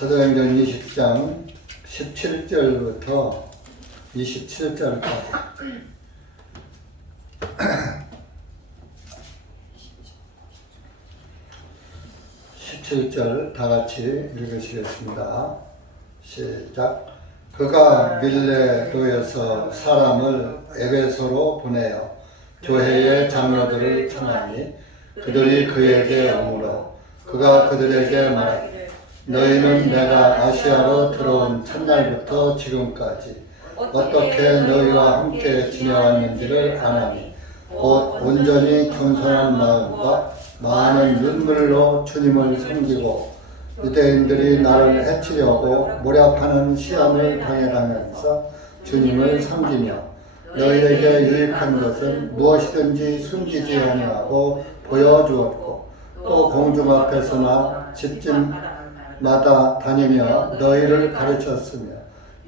사도행전 20장 17절부터 27절까지 17절 다 같이 읽으시겠습니다. 시작. 그가 밀레도에서 사람을 에베소로 보내어 교회의 장로들을 청하니 그들이 그에게 오므로 그가 그들에게 말하기를 너희는 내가 아시아로 들어온 첫날부터 지금까지 어떻게 너희와 함께 지내왔는지를 아나니 곧 온전히 겸손한 마음과 많은 눈물로 주님을 섬기고 유대인들이 나를 해치려고 모략하는 시험을 당해가면서 주님을 섬기며 너희에게 유익한 것은 무엇이든지 숨기지 아니하고 보여주었고 또 공중 앞에서나 집집마다 다니며 너희를 가르쳤으며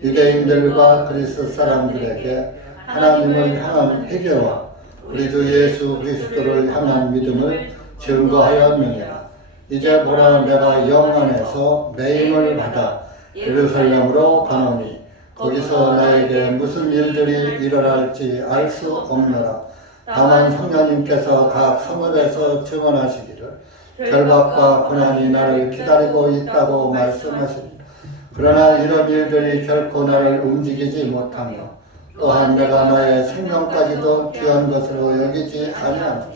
유대인들과 그리스 사람들에게 하나님을 향한 회개와 우리 주 예수 그리스도를 향한 믿음을 증거하였느니라. 이제 보라 내가 영 안에서 매임을 받아 예루살렘으로 가노니 거기서 나에게 무슨 일들이 일어날지 알 수 없노라. 다만 성령님께서 각 성읍에서 증언하시기를 결박과 고난이 나를 기다리고 있다고 말씀하시리라. 그러나 이런 일들이 결코 나를 움직이지 못하며 또한 내가 나의 생명까지도 귀한 것으로 여기지 아니하노니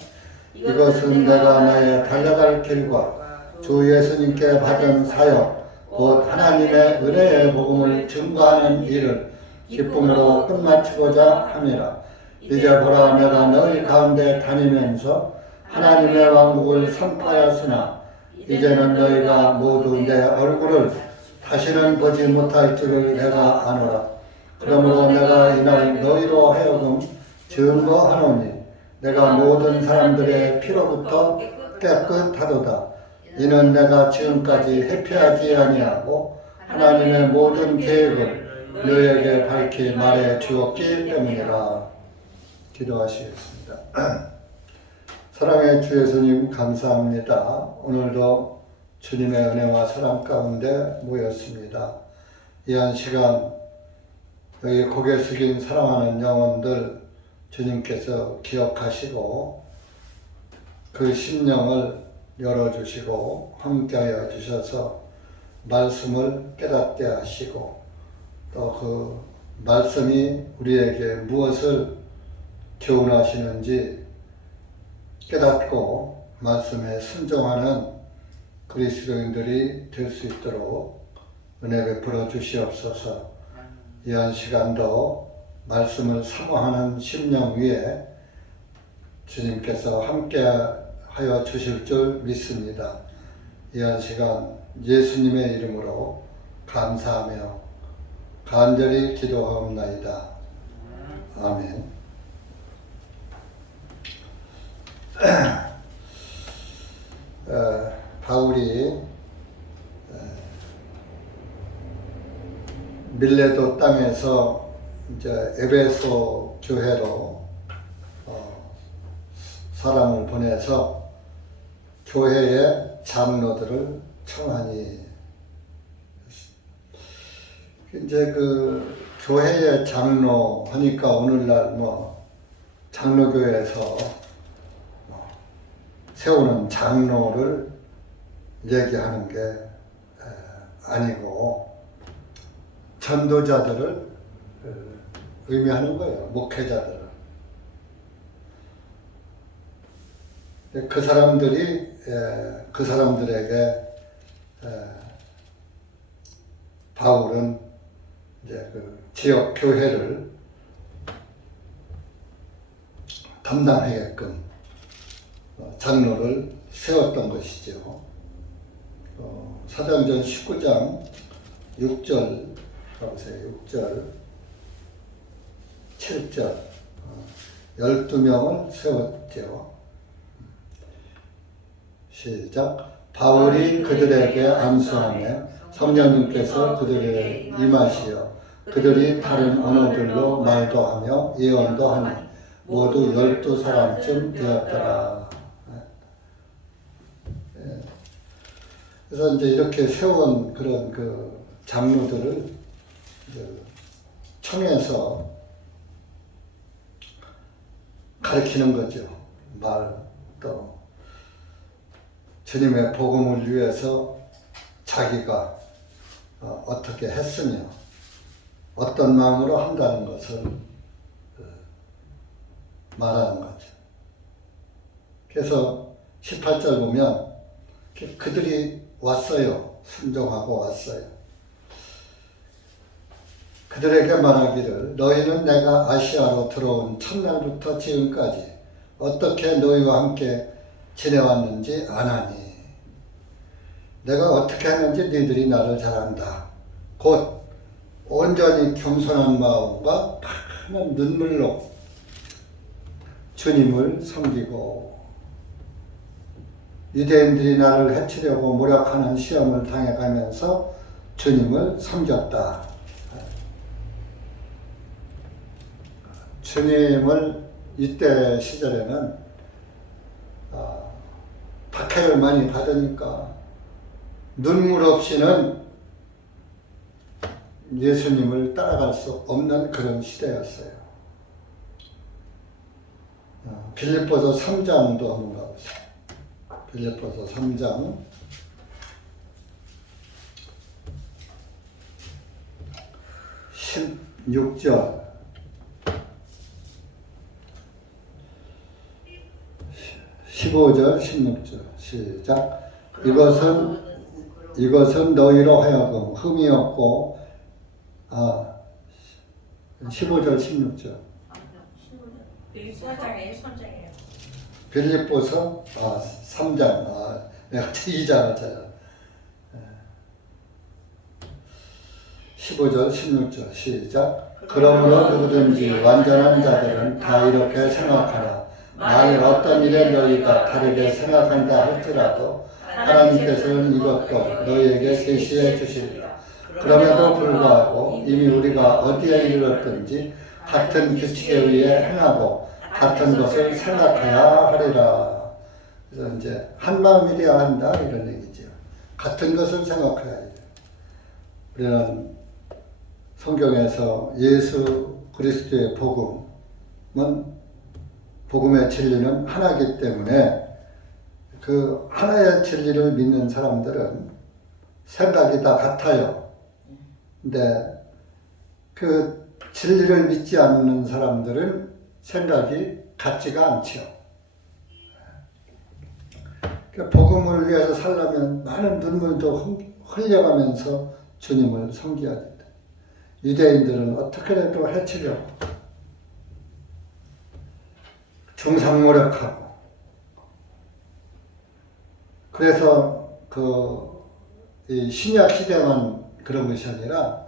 이것은 내가 나의 달려갈 길과 주 예수님께 받은 사역 곧 하나님의 은혜의 복음을 증거하는 일을 기쁨으로 끝마치고자 함이라. 이제 보라 내가 너희 가운데 다니면서 하나님의 왕국을 선포하였으나 이제는 너희가 모두 내 얼굴을 다시는 보지 못할 줄을 내가 아노라. 그러므로 내가 이날 너희로 하여금 증거하노니 내가 모든 사람들의 피로부터 깨끗하도다. 이는 내가 지금까지 회피하지 아니하고 하나님의 모든 계획을 너희에게 밝히 말해 주었기 때문이라. 기도하시겠습니다. 사랑의 주 예수님 감사합니다. 오늘도 주님의 은혜와 사랑 가운데 모였습니다. 이 한 시간 여기 고개 숙인 사랑하는 영혼들 주님께서 기억하시고 그 심령을 열어주시고 함께하여 주셔서 말씀을 깨닫게 하시고 또 그 말씀이 우리에게 무엇을 교훈하시는지 깨닫고 말씀에 순종하는 그리스도인들이 될 수 있도록 은혜 베풀어 주시옵소서. 이 한 시간도 말씀을 사모하는 심령 위에 주님께서 함께하여 주실 줄 믿습니다. 이 한 시간 예수님의 이름으로 감사하며 간절히 기도하옵나이다. 아멘. 바울이 밀레도 땅에서 이제 에베소 교회로 사람을 보내서 교회의 장로들을 청하니 이제 그 교회의 장로 하니까 오늘날 뭐 장로교회에서 세우는 장로를 얘기하는 게 아니고 전도자들을 의미하는 거예요. 목회자들을. 그 사람들이 그 사람들에게 바울은 이제 그 지역 교회를 담당하게끔 장로를 세웠던 것이죠. 사도행전 19장 6절 가보세요. 6절 7절 12명을 세웠죠. 시작. 바울이 그들에게 안수하며 성령님께서 그들에게 임하시어 그들이 다른 언어들로 말도 하며 예언도 하니 모두 12사람쯤 되었더라. 그래서 이제 이렇게 세운 그런 그 장로들을 청해서 가르치는 거죠. 또 주님의 복음을 위해서 자기가 어떻게 했으며 어떤 마음으로 한다는 것을 말하는 거죠. 그래서 18절 보면 그들이 왔어요. 순종하고 왔어요. 그들에게 말하기를 너희는 내가 아시아로 들어온 첫날부터 지금까지 어떻게 너희와 함께 지내왔는지 아나니 내가 어떻게 했는지 너희들이 나를 잘 안다. 곧 온전히 겸손한 마음과 많은 눈물로 주님을 섬기고 유대인들이 나를 해치려고 모략하는 시험을 당해가면서 주님을 섬겼다. 주님을 이때 시절에는 박해를 많이 받으니까 눈물 없이는 예수님을 따라갈 수 없는 그런 시대였어요. 빌립보서 3장도 한번 가보세요. 빌립보서 3장 16절 15절 16절 시작. 이것은 너희로 하여금 흠이 없고 15절 16절 선장이에요. 빌립보서 3장 내가 2장을 찾아 15절 16절 시작. 그러므로 누구든지 완전한 자들은 다 이렇게 생각하라. 만일 어떤 일에 너희가 다르게 생각한다 할지라도 하나님께서는 이것도 너희에게 계시해 주시리라. 그럼에도 불구하고 이미 우리가 어디에 이르렀든지 같은 규칙에 의해 행하고 같은 것을 생각해야 하리라. 그래서 이제 한 마음이되어야 한다 이런 얘기죠. 같은 것을 생각해야 돼. 우리는 성경에서 예수 그리스도의 복음의 진리는 하나이기 때문에 그 하나의 진리를 믿는 사람들은 생각이 다 같아요. 근데 그 진리를 믿지 않는 사람들은 생각이 같지가 않죠. 복음을 위해서 살려면 많은 눈물도 흘려가면서 주님을 섬겨야 된다. 유대인들은 어떻게라도 해치려고 중상모략하고 그래서 이 신약 시대만 그런 것이 아니라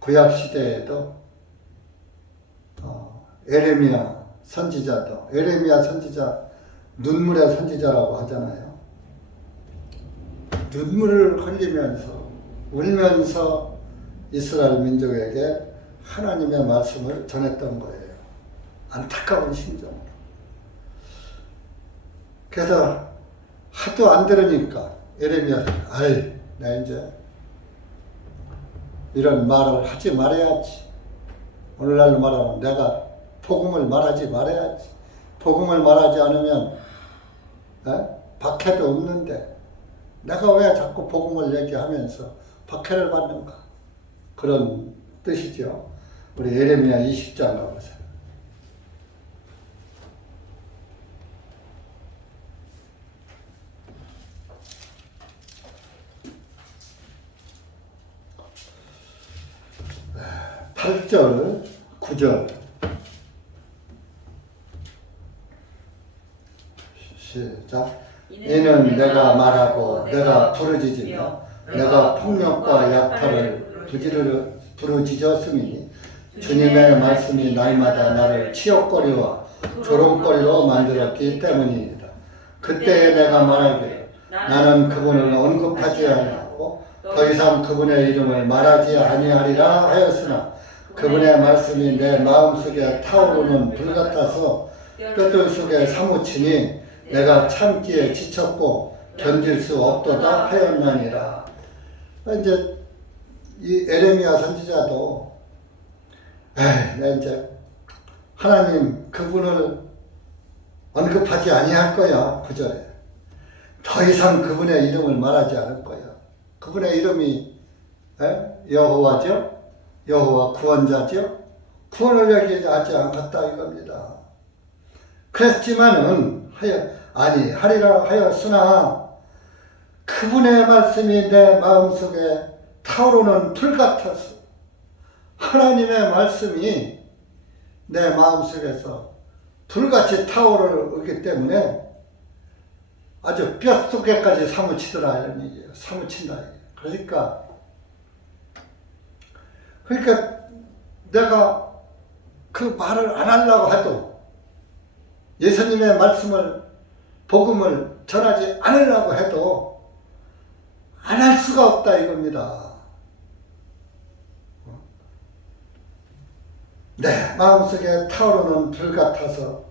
구약 시대에도 에레미야 선지자 눈물의 선지자라고 하잖아요. 눈물을 흘리면서 울면서 이스라엘 민족에게 하나님의 말씀을 전했던 거예요. 안타까운 심정으로. 그래서 하도 안 들으니까 에레미야 나 이제 이런 말을 하지 말아야지. 오늘날로 말하면 내가 복음을 말하지 말아야지. 복음을 말하지 않으면 박해도 없는데 내가 왜 자꾸 복음을 얘기하면서 박해를 받는가. 그런 뜻이죠. 우리 예레미야 20장 가보세요. 팔 8절, 9절 시작. 이는 내가 말하고 내가 부르짖으며 내가 폭력과 약탈을 부르짖었음이니 주님의 말씀이 날마다 나를 치욕거리와 조롱거리로 만들었기 때문이다. 그때에 내가 말하기를 나는 그분을 언급하지 아니하고 더 이상 그분의 이름을 말하지 아니하리라 하였으나 그분의 말씀이 내 마음속에 타오르는 불 같아서 뼈들 속에 사무치니 내가 참기에 지쳤고 견딜 수 없도다 하였나니라. 이제 이 에레미야 선지자도 나 이제 하나님 그분을 언급하지 아니할 거야. 구절에 더 이상 그분의 이름을 말하지 않을 거야. 그분의 이름이 여호와죠. 여호와 구원자죠. 구원을 얘기하지 않았다 이겁니다. 그랬지만은 하리라 하였으나 그분의 말씀이 내 마음속에 타오르는 불 같아서 하나님의 말씀이 내 마음속에서 불같이 타오르기 때문에 아주 뼛속에까지 사무치더라 이런 얘기예요. 사무친다. 그러니까 내가 그 말을 안 하려고 해도 예수님의 말씀을 복음을 전하지 않으려고 해도 안 할 수가 없다 이겁니다. 내 마음속에 타오르는 불 같아서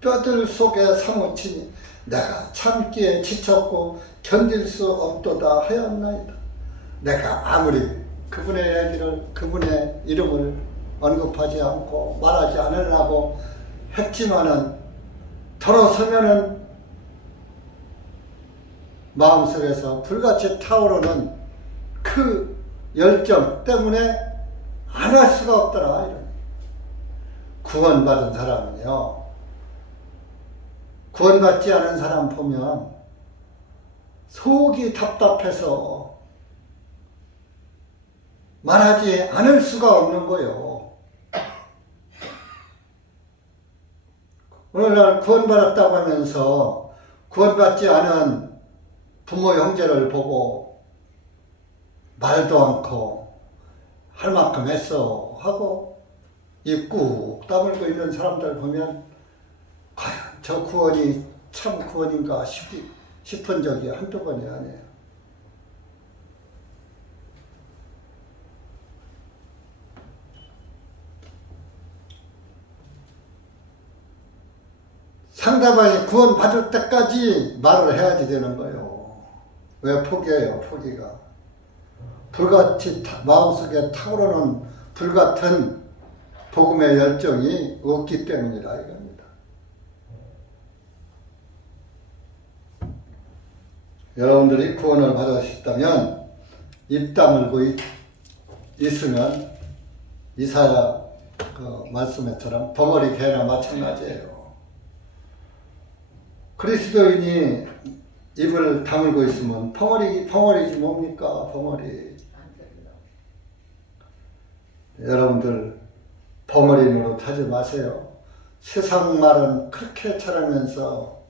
뼈들 속에 사무치니 내가 참기에 지쳤고 견딜 수 없도다 하였나이다. 내가 아무리 그분의 얘기를, 그분의 이름을 언급하지 않고 말하지 않으려고 했지만은 돌아서면은 마음속에서 불같이 타오르는 그 열정 때문에 안 할 수가 없더라. 이런. 구원받은 사람은요, 구원받지 않은 사람 보면 속이 답답해서 말하지 않을 수가 없는 거예요. 오늘날 구원받았다고 하면서 구원받지 않은 부모 형제를 보고 말도 않고 할 만큼 했어 하고 입 꾹 다물고 있는 사람들 보면 과연 저 구원이 참 구원인가 싶은 적이 한두 번이 아니에요. 상대방이 구원받을 때까지 말을 해야지 되는 거예요. 왜 포기해요? 포기가. 불같이 마음속에 타오르는 불같은 복음의 열정이 없기 때문이라 이겁니다. 여러분들이 구원을 받으셨다면 입 다물고 있으면 이사야 그 말씀에처럼 벙어리 개나 마찬가지예요. 그리스도인이 입을 다물고 있으면 벙어리지 뭡니까? 벙어리. 여러분들 벙어리 노릇 하지 마세요. 세상 말은 그렇게 잘하면서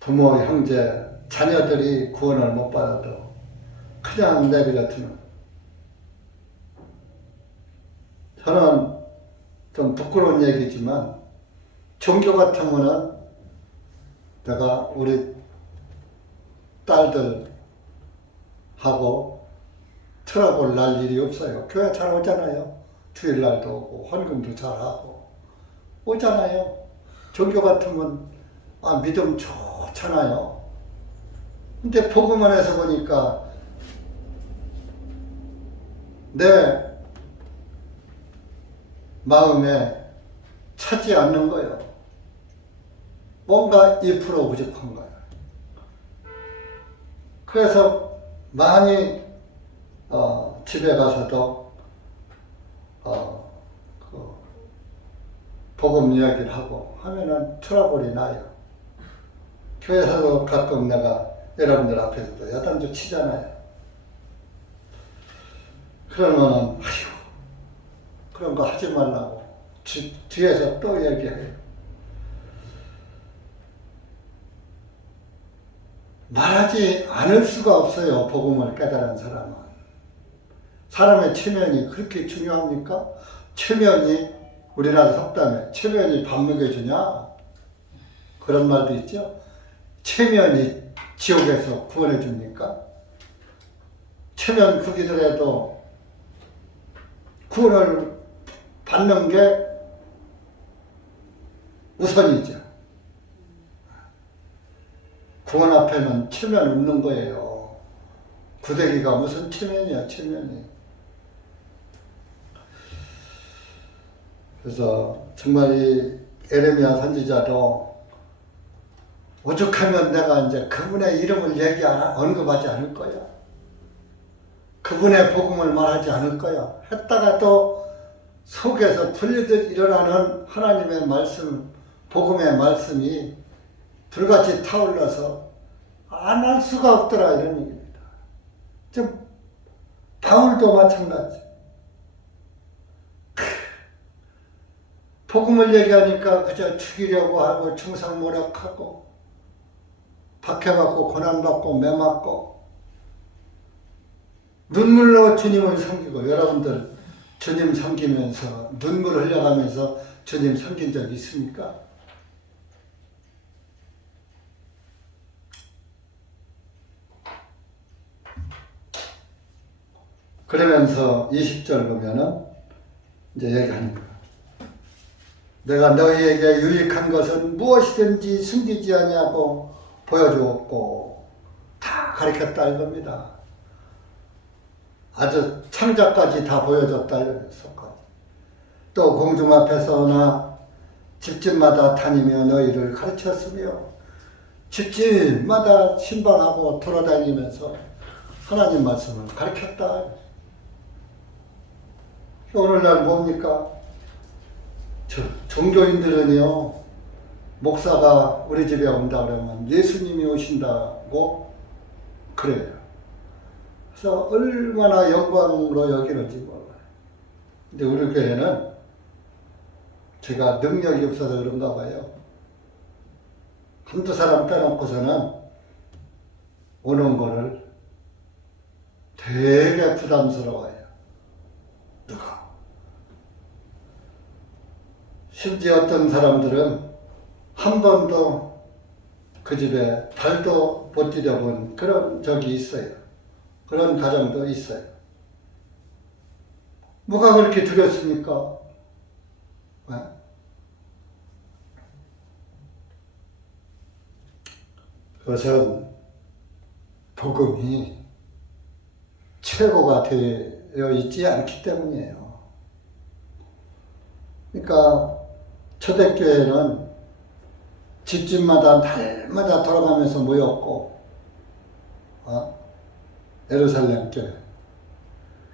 부모, 형제, 자녀들이 구원을 못 받아도 그냥 내버려두는. 저는 좀 부끄러운 얘기지만 종교 같은 거는 내가 우리 딸들하고 트러블 날 일이 없어요. 교회 잘 오잖아요. 주일날도 오고 헌금도 잘하고 오잖아요. 종교 같은 건 믿음 좋잖아요. 근데 복음 안에서 보니까 내 마음에 차지 않는 거예요. 뭔가 2% 부족한 거예요. 그래서 많이 집에 가서도 복음 이야기를 하고 하면은 트러블이 나요. 교회에서도 가끔 내가 여러분들 앞에서도 야단도 치잖아요. 그러면은 그런 거 하지 말라고 뒤에서 또 얘기해요. 말하지 않을 수가 없어요. 복음을 깨달은 사람은. 사람의 체면이 그렇게 중요합니까? 체면이 우리나라 속담에 체면이 밥 먹여주냐? 그런 말도 있죠. 체면이 지옥에서 구원해 줍니까? 체면 국이더라도 구원을 받는 게 우선이죠. 구원 앞에는 체면 없는 거예요. 구데기가 무슨 체면이야, 체면이. 그래서 정말 이 에레미야 선지자도 오죽하면 내가 이제 그분의 이름을 언급하지 않을 거야. 그분의 복음을 말하지 않을 거야. 했다가 또 속에서 불리듯 일어나는 하나님의 말씀, 복음의 말씀이 불같이 타올라서 안 할 수가 없더라, 이런 얘기입니다. 지금 바울도 마찬가지. 복음을 얘기하니까 그저 죽이려고 하고 충성모략하고 박해받고 고난받고 매맞고 눈물로 주님을 섬기고, 여러분들 주님 섬기면서 눈물 흘려가면서 주님 섬긴 적 있습니까? 그러면서 20절 보면은 이제 얘기하는 거야. 내가 너희에게 유익한 것은 무엇이든지 숨기지 아니하고 보여주었고 다 가르쳤다 이겁니다. 아주 창자까지 다 보여줬다 이러면서. 또 공중 앞에서나 집집마다 다니며 너희를 가르쳤으며 집집마다 신방하고 돌아다니면서 하나님 말씀을 가르쳤다. 오늘날 뭡니까? 종교인들은요, 목사가 우리 집에 온다 그러면 예수님이 오신다고 그래요. 그래서 얼마나 영광으로 여기는지 몰라요. 근데 우리 교회는 제가 능력이 없어서 그런가 봐요. 한두 사람 빼놓고서는 오는 거를 되게 부담스러워요. 누가? 심지어 어떤 사람들은 한 번도 그 집에 발도 못 디뎌본 그런 적이 있어요. 그런 가정도 있어요. 뭐가 그렇게 두렵습니까? 네? 그것은 복음이 최고가 되어 있지 않기 때문이에요. 그러니까 초대교회는 집집마다 날마다 돌아가면서 모였고, 예루살렘 교회.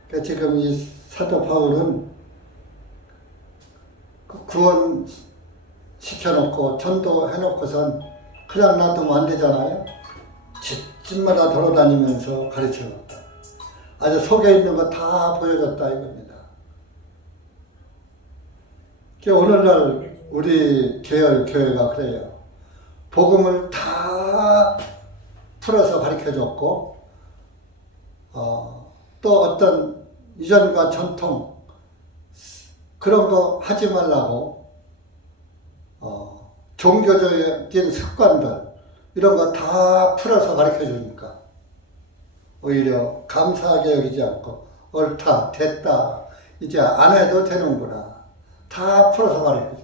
그러니까 지금 이 사도 바울은 구원 시켜놓고 전도해놓고선 그냥 놔두면 안 되잖아요. 집집마다 돌아다니면서 가르쳐줬다. 아주 속에 있는 거 다 보여줬다 이겁니다. 오늘날 우리 계열 교회가 그래요. 복음을 다 풀어서 가르쳐줬고, 또 어떤 이전과 전통 그런 거 하지 말라고 종교적인 습관들 이런 거 다 풀어서 가르쳐 주니까 오히려 감사하게 여기지 않고 옳다 됐다 이제 안 해도 되는구나 다 풀어서 가르쳐 줘.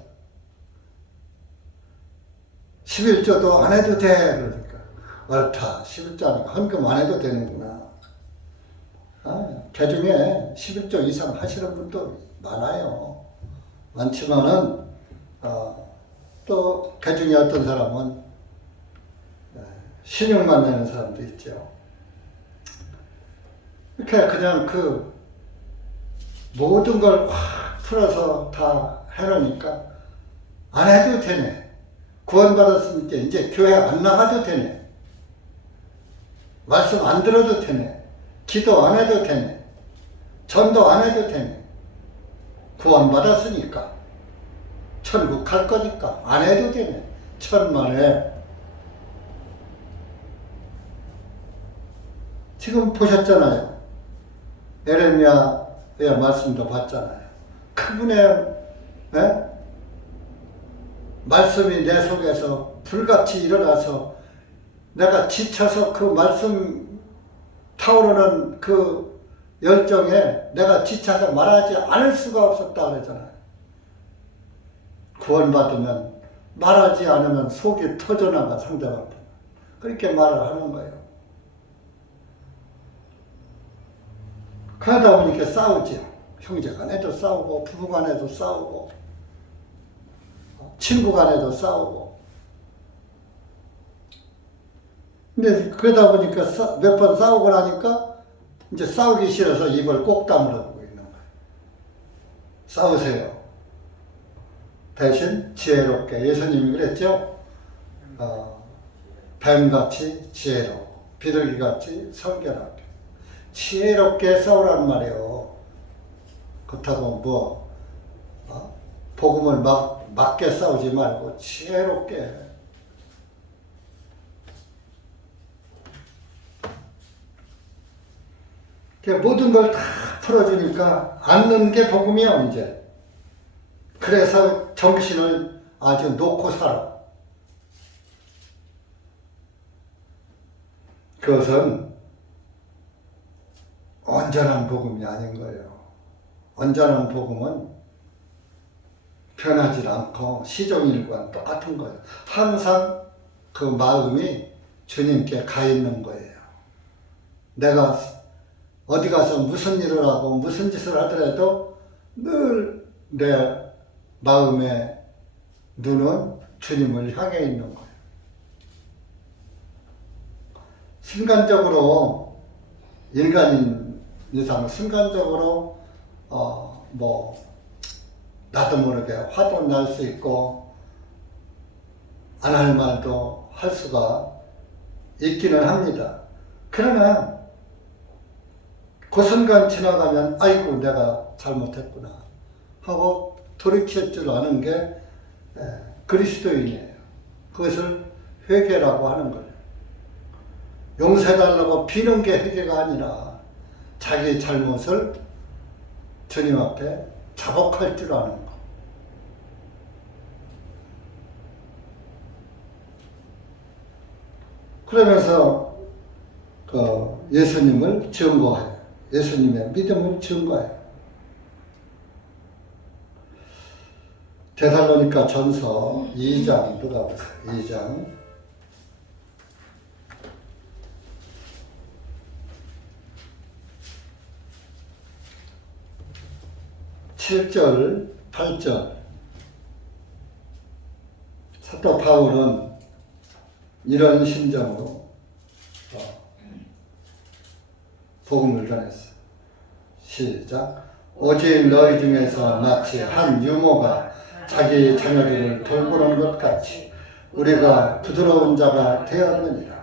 11조도 안 해도 돼 그러니까 옳다 11조 헌금 안 해도 되는구나. 개중에 11조 이상 하시는 분도 많아요. 많지만은 또 개중에 어떤 사람은 신용만 내는 사람도 있죠. 이렇게 그냥 그 모든 걸 확 풀어서 다 해놓으니까 안 해도 되네. 구원받았으니까 이제 교회 안 나가도 되네. 말씀 안 들어도 되네. 기도 안 해도 되네. 전도 안 해도 되네. 구원받았으니까. 천국 갈 거니까 안 해도 되네. 천만에. 지금 보셨잖아요. 에레미야의 말씀도 봤잖아요. 그분의 말씀이 내 속에서 불같이 일어나서 내가 지쳐서 그 말씀 타오르는 그 열정에 내가 지쳐서 말하지 않을 수가 없었다 그러잖아요. 구원받으면 말하지 않으면 속이 터져나가 상대방한테. 그렇게 말을 하는 거예요. 그러다 보니까 싸우죠. 형제 간에도 싸우고, 부부 간에도 싸우고, 친구 간에도 싸우고. 근데 그러다 보니까 몇 번 싸우고 나니까 이제 싸우기 싫어서 입을 꼭 다물어보고 있는 거예요. 싸우세요. 대신 지혜롭게. 예수님이 그랬죠? 뱀같이 지혜롭고, 비둘기같이 성결하게. 지혜롭게 싸우란 말이에요. 그렇다고 복음을 맞게 싸우지 말고 지혜롭게. 모든 걸 다 풀어주니까 앉는 게 복음이야, 이제. 그래서 정신을 아주 놓고 살아. 그것은 온전한 복음이 아닌 거예요. 온전한 복음은 변하지 않고 시종일관 똑같은 거예요. 항상 그 마음이 주님께 가 있는 거예요. 내가 어디 가서 무슨 일을 하고 무슨 짓을 하더라도 늘 내 마음의 눈은 주님을 향해 있는 거예요. 순간적으로 인간인 이상 순간적으로 나도 모르게 화도 날 수 있고 안 할 말도 할 수가 있기는 합니다. 그러나 그 순간 지나가면 아이고 내가 잘못했구나 하고 돌이킬 줄 아는 게 그리스도인이에요. 그것을 회개라고 하는 거예요. 용서해달라고 비는 게 회개가 아니라 자기 잘못을 주님 앞에 자복할 줄 아는 거. 그러면서 예수님을 증거해요. 예수님의 믿음을 증거해요. 데살로니가 전서 2장 누가 보세요. 2장 7절 8절. 사도 바울은 이런 심정으로 복음을 전했어요. 시작. 오직 너희 중에서 마치 한 유모가 자기 자녀들을 돌보는 것 같이 우리가 부드러운 자가 되었느니라.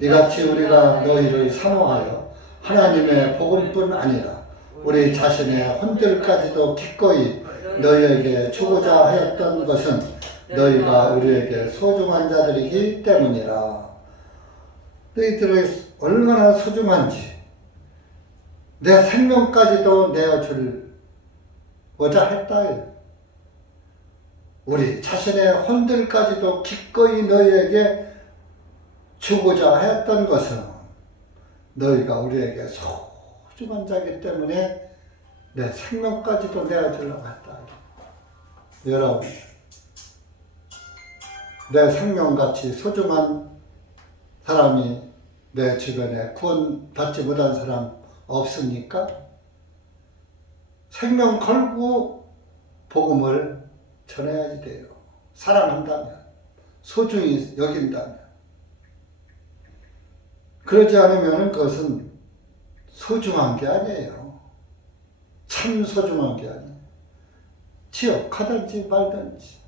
이같이 우리가 너희를 사모하여 하나님의 복음뿐 아니라 우리 자신의 혼들까지도 기꺼이 너희에게 주고자 하였던 것은 너희가 우리에게 소중한 자들이기 때문이라. 너희들이 얼마나 소중한지 내 생명까지도 내어주고자 했다. 우리 자신의 혼들까지도 기꺼이 너희에게 주고자 했던 것은 너희가 우리에게 소중한 자이기 때문에 내 생명까지도 내어주려고 했다. 여러분, 내 생명같이 소중한 사람이 내 주변에 구원받지 못한 사람 없습니까? 생명 걸고 복음을 전해야지 돼요. 사랑한다면, 소중히 여긴다면. 그러지 않으면 그것은 소중한 게 아니에요. 참 소중한 게 아니에요. 지역하든지 말든지.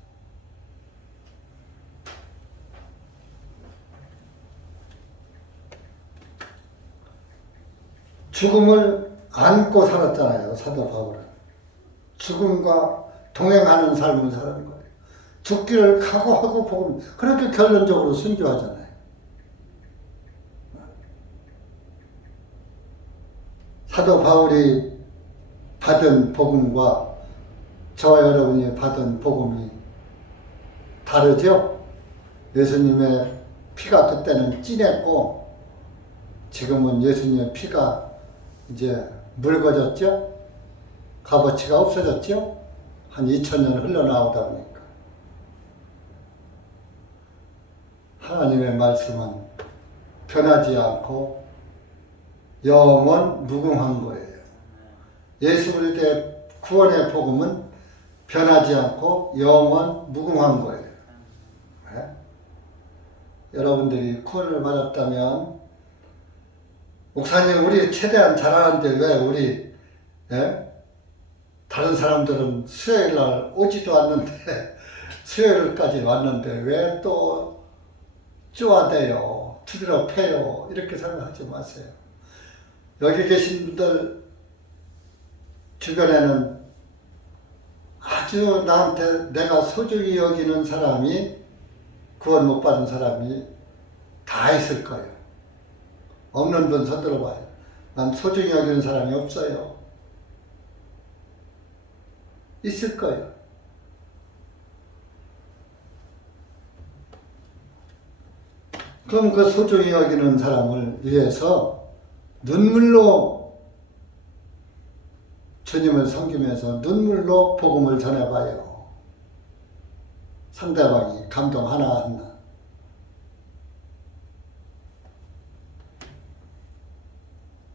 죽음을 안고 살았잖아요, 사도 바울은. 죽음과 동행하는 삶을 사는 거예요. 죽기를 각오하고 복음, 그렇게 결론적으로 순교하잖아요. 사도 바울이 받은 복음과 저와 여러분이 받은 복음이 다르죠? 예수님의 피가 그때는 진했고 지금은 예수님의 피가 이제 묽어졌죠? 값어치가 없어졌죠? 한 2000년 흘러나오다 보니까 하나님의 말씀은 변하지 않고 영원 무궁한 거예요. 예수 그리스도의 구원의 복음은 변하지 않고 영원 무궁한 거예요. 네? 여러분들이 구원을 받았다면 목사님 우리 최대한 잘하는데 왜 우리 다른 사람들은 수요일날 오지도 않는데 수요일까지 왔는데 왜 또 쪼아대요, 두드려 패요 이렇게 생각하지 마세요. 여기 계신 분들 주변에는 아주 나한테 내가 소중히 여기는 사람이 구원 못 받은 사람이 다 있을 거예요. 없는 분 손들어 봐요. 난 소중히 여기는 사람이 없어요. 있을 거예요. 그럼 그 소중히 여기는 사람을 위해서 눈물로 주님을 섬기면서 눈물로 복음을 전해봐요. 상대방이 감동 하나하나.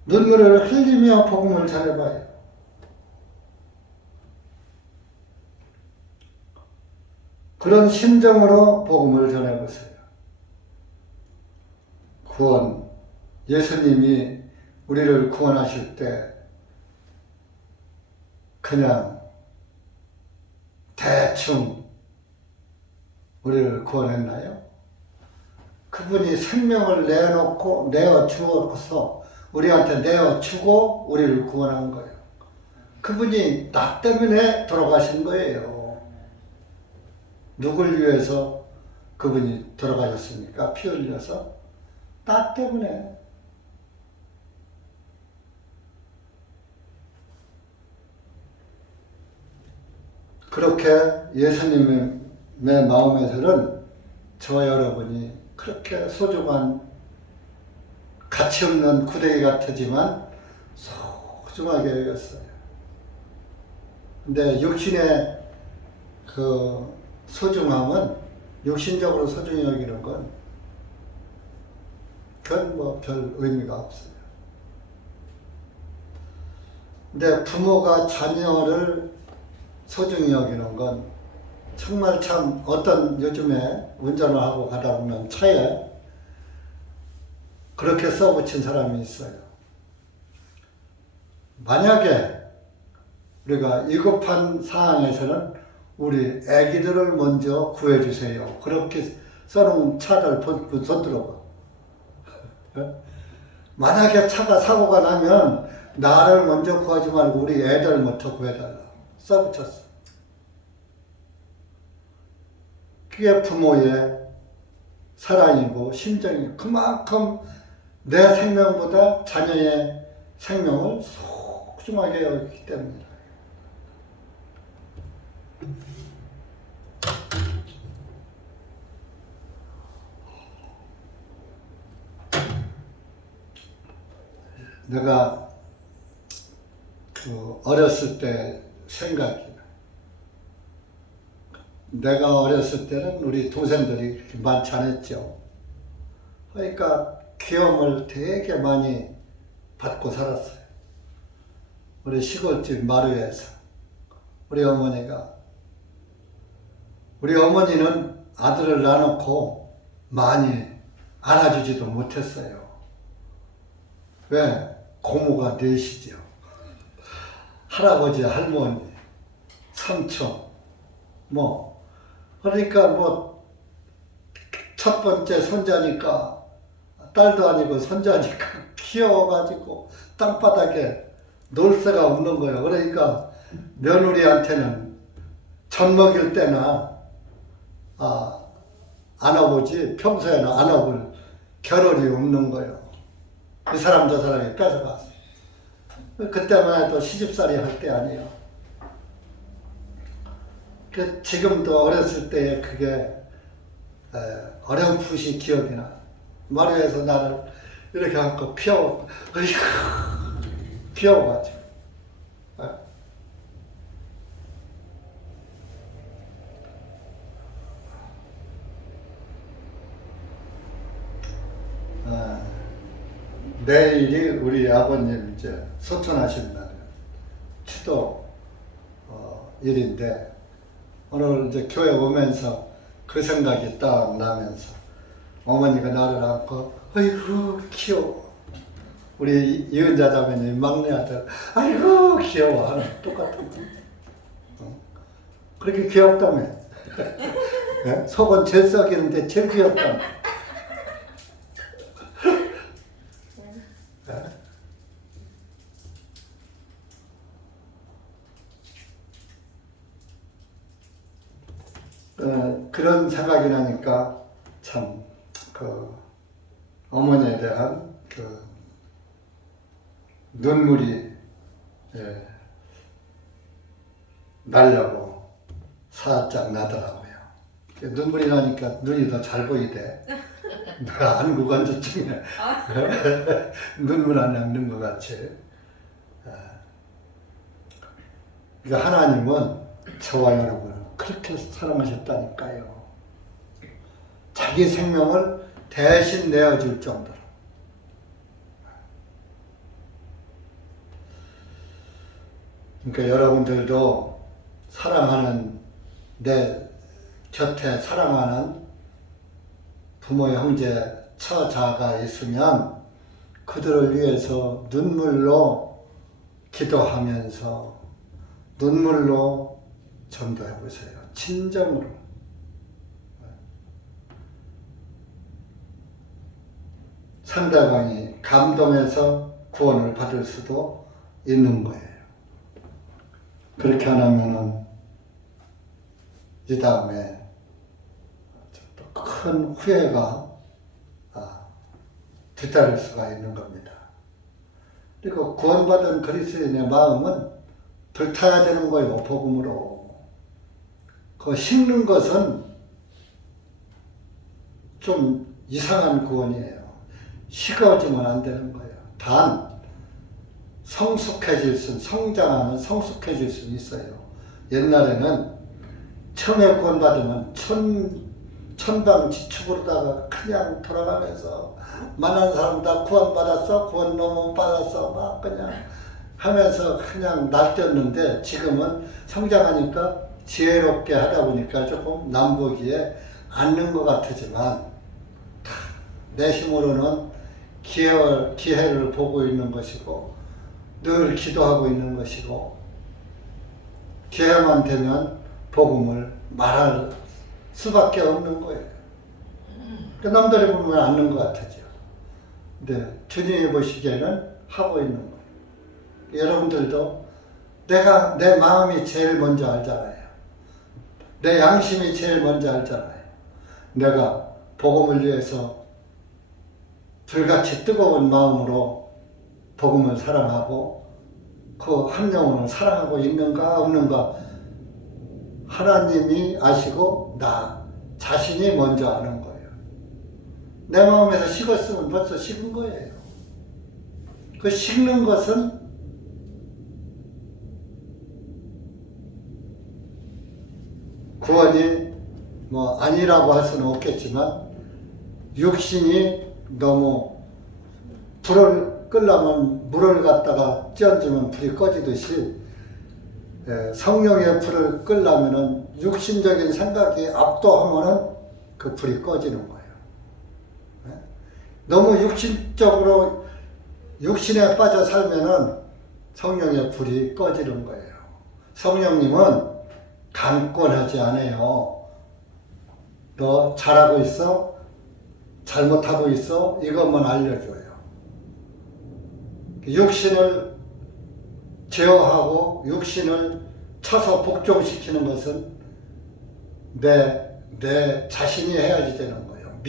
눈물을 흘리며 복음을 전해봐요. 그런 심정으로 복음을 전해보세요. 구원, 예수님이 우리를 구원하실 때 그냥 대충 우리를 구원했나요? 그분이 생명을 내어놓고 내어주어서 우리한테 내어주고 우리를 구원한 거예요. 그분이 나 때문에 돌아가신 거예요. 누굴 위해서 그분이 돌아가셨습니까? 피 흘려서? 나 때문에. 그렇게 예수님의 마음에서는 저와 여러분이 그렇게 소중한 가치 없는 구데기 같지만 소중하게 여겼어요. 근데 육신의 그 소중함은 육신적으로 소중히 여기는 건 그건 뭐 별 의미가 없어요. 근데 부모가 자녀를 소중히 여기는 건 정말 참 어떤 요즘에 운전을 하고 가다 보면 차에 그렇게 써붙인 사람이 있어요. 만약에 우리가 위급한 상황에서는 우리 애기들을 먼저 구해주세요. 그렇게 써놓은 차를 손 들어봐. 만약에 차가 사고가 나면 나를 먼저 구하지 말고 우리 애들 먼저 구해달라. 써붙였어. 그게 부모의 사랑이고 심정이고 그만큼 내 생명보다 자녀의 생명을 소중하게 여기기 때문이다. 내가 그 어렸을 때 생각이 나. 내가 어렸을 때는 우리 동생들이 그렇게 많지 않았죠. 그러니까 귀여움을 되게 많이 받고 살았어요. 우리 시골집 마루에서 우리 어머니는 아들을 낳아놓고 많이 안아주지도 못했어요. 왜? 고모가 넷이죠. 할아버지, 할머니, 삼촌, 그러니까 첫 번째 손자니까, 딸도 아니고 손자니까 귀여워가지고 땅바닥에 놀 새가 없는 거예요. 그러니까 며느리한테는 젖 먹일 때나 안아보지 평소에는 안아볼 겨를이 없는 거예요. 이 사람 저 사람이 뺏어갔어요. 그때만 해도 시집살이 할 때 아니에요. 지금도 어렸을 때 그게 어렴풋이 기억이 나. 마루에서 나를 이렇게 하고 귀여워가지고. 내일이 우리 아버님 이제 소천하신 날 추도 일인데 오늘 이제 교회 오면서 그 생각이 딱 나면서 어머니가 나를 안고 아이고 귀여워. 우리 이은자 자매님 막내 아들 아이고 귀여워 하는 똑같은 거. 그렇게 귀엽다며. 네? 속은 제일 썩이는데 제일 귀엽다며. 그런 생각이 나니까 참 그 어머니에 대한 그 눈물이 나려고 살짝 나더라고요. 눈물이 나니까 눈이 더 잘 보이대. 내가 안구건조증에 눈물 안 닦는 것 같이. 그러니까 하나님은 저와 여러분을 그렇게 사랑하셨다니까요. 자기 생명을 대신 내어줄 정도로. 그러니까 여러분들도 사랑하는 내 곁에 사랑하는 부모, 형제, 처자가 있으면 그들을 위해서 눈물로 기도하면서 눈물로 전도해 보세요. 진정으로. 상대방이 감동해서 구원을 받을 수도 있는 거예요. 그렇게 안 하면은 이 다음에 큰 후회가 뒤따를 수가 있는 겁니다. 그리고 구원받은 그리스도인의 마음은 불타야 되는 거예요. 복음으로. 그 식는 것은 좀 이상한 구원이에요. 식어지면 안 되는 거예요. 단 성숙해질 수, 성장하면 성숙해질 수 있어요. 옛날에는 처음에 구원받으면 천방지축으로다가 그냥 돌아가면서 많은 사람 다 구원받았어, 구원 너무 받았어, 막 그냥 하면서 그냥 날뛰었는데 지금은 성장하니까 지혜롭게 하다 보니까 조금 남보기에 않는 것 같으지만 내 힘으로는 기회를 보고 있는 것이고 늘 기도하고 있는 것이고 기회만 되면 복음을 말할 수밖에 없는 거예요. 그러니까 남들이 보면 않는 것 같아요. 근데 주님이 보시기에는 하고 있는 거예요. 여러분들도 내 마음이 제일 먼저 알잖아요. 내 양심이 제일 먼저 알잖아요. 내가 복음을 위해서 불같이 뜨거운 마음으로 복음을 사랑하고 그 한 영혼을 사랑하고 있는가 없는가 하나님이 아시고 나 자신이 먼저 아는 거예요. 내 마음에서 식었으면 벌써 식은 거예요. 그 식는 것은 구원이 뭐 아니라고 할 수는 없겠지만 육신이 너무 불을 끄려면 물을 갖다가 찌얹으면 불이 꺼지듯이 성령의 불을 끄려면은 육신적인 생각이 압도하면은 그 불이 꺼지는 거예요. 너무 육신적으로 육신에 빠져 살면은 성령의 불이 꺼지는 거예요. 성령님은 강권하지 않아요. 너 잘하고 있어? 잘못하고 있어? 이것만 알려줘요. 육신을 제어하고 육신을 쳐서 복종시키는 것은 내 자신이 해야지 되는 거예요.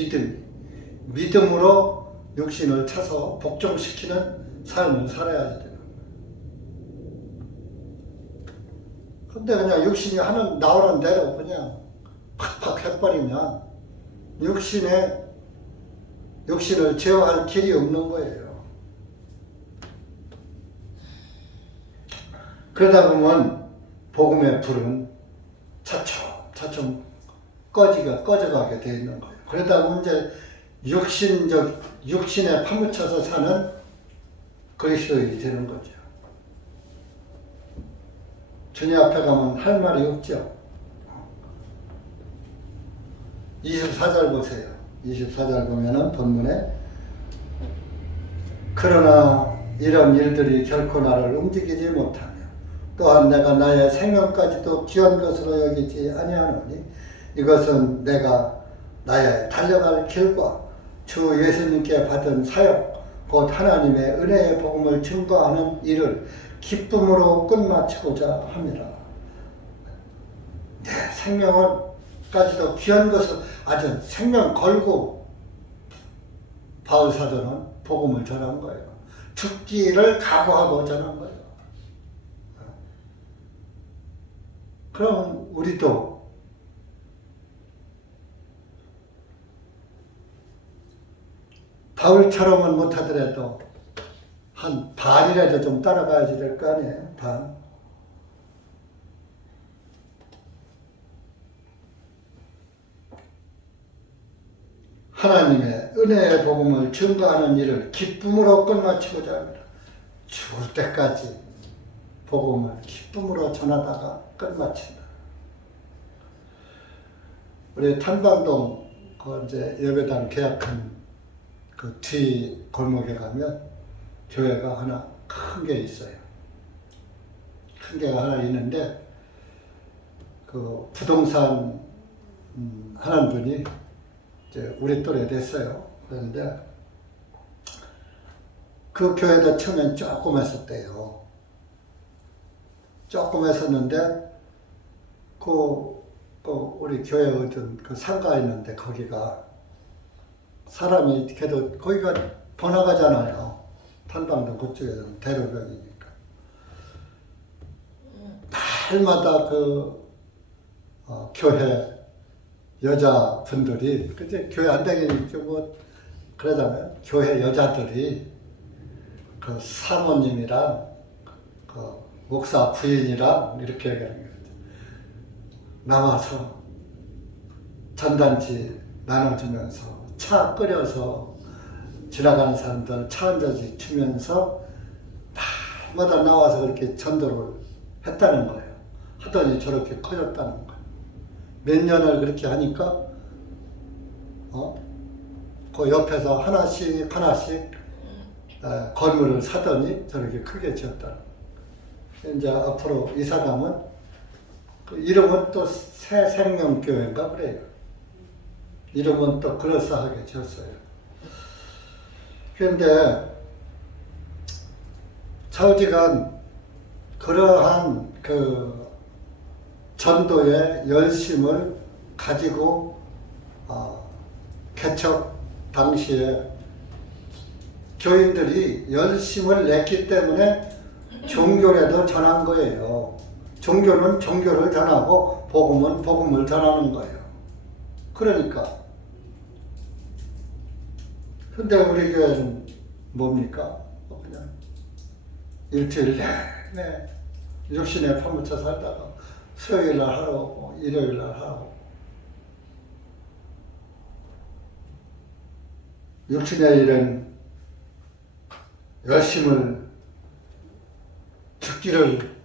믿음으로 육신을 쳐서 복종시키는 삶을 살아야지 되는 거예요. 근데 그냥 육신이 나오는 대로 그냥 팍팍 해버리면 육신을 제어할 길이 없는 거예요. 그러다 보면 복음의 불은 차츰 꺼져가게 되어 있는 거예요. 그러다 보면 이제 육신에 파묻혀서 사는 그리스도인이 되는 거죠. 주님 앞에 가면 할 말이 없죠. 24절 보세요. 24절 보면은 본문에 그러나 이런 일들이 결코 나를 움직이지 못하며 또한 내가 나의 생명까지도 귀한 것으로 여기지 아니하노니 이것은 내가 나의 달려갈 길과 주 예수님께 받은 사역 곧 하나님의 은혜의 복음을 증거하는 일을 기쁨으로 끝마치고자 함이라. 내 생명을까지도 귀한 것을 아주 생명 걸고 바울 사도는 복음을 전한 거예요. 죽기를 각오하고 전한 거예요. 그럼 우리도 바울처럼은 못하더라도 한 반이라도 좀 따라가야지 될 거 아니에요. 반. 하나님의 은혜의 복음을 증거하는 일을 기쁨으로 끝마치고자 합니다. 죽을 때까지 복음을 기쁨으로 전하다가 끝마친다. 우리 탄방동 그 이제 예배당 계약한 그 뒤 골목에 가면 교회가 하나 큰 게 있어요. 큰 게가 하나 있는데 그 부동산 하는 분이 이제 우리 또래 됐어요. 그런데 그 교회도 처음엔 조금 했었대요. 조금 했었는데 우리 교회 어떤 그 상가 있는데 거기가 사람이 걔도 거기가 번화가잖아요. 탄방도 그쪽에서는 대로변이니까. 날마다 교회 여자분들이, 그때 교회 안 다니니까 뭐 그러잖아요. 교회 여자들이 그 사모님이랑 그 목사 부인이랑 이렇게 얘기하는 거예요. 나와서 전단지 나눠주면서 차 끓여서 지나가는 사람들 차 한 잔씩 주면서 날마다 나와서 그렇게 전도를 했다는 거예요. 하더니 저렇게 커졌다는 거예요. 몇 년을 그렇게 하니까 그 옆에서 하나씩 건물을 사더니 저렇게 크게 지었다는 거예요. 이제 앞으로 이사 가면 그 이름은 또 새생명교회인가 그래요. 이름은 또 그럴싸하게 지었어요. 그런데 좌우지간 그러한 그 전도의 열심을 가지고 개척 당시에 교인들이 열심을 냈기 때문에 종교라도 전한 거예요. 종교는 종교를 전하고 복음은 복음을 전하는 거예요. 그러니까 근데 우리 교회는 뭡니까? 그냥 일주일 내내 육신에 파묻혀 살다가 수요일날 하러 오고 일요일날 하러 오고 육신의 일은 열심을 죽기를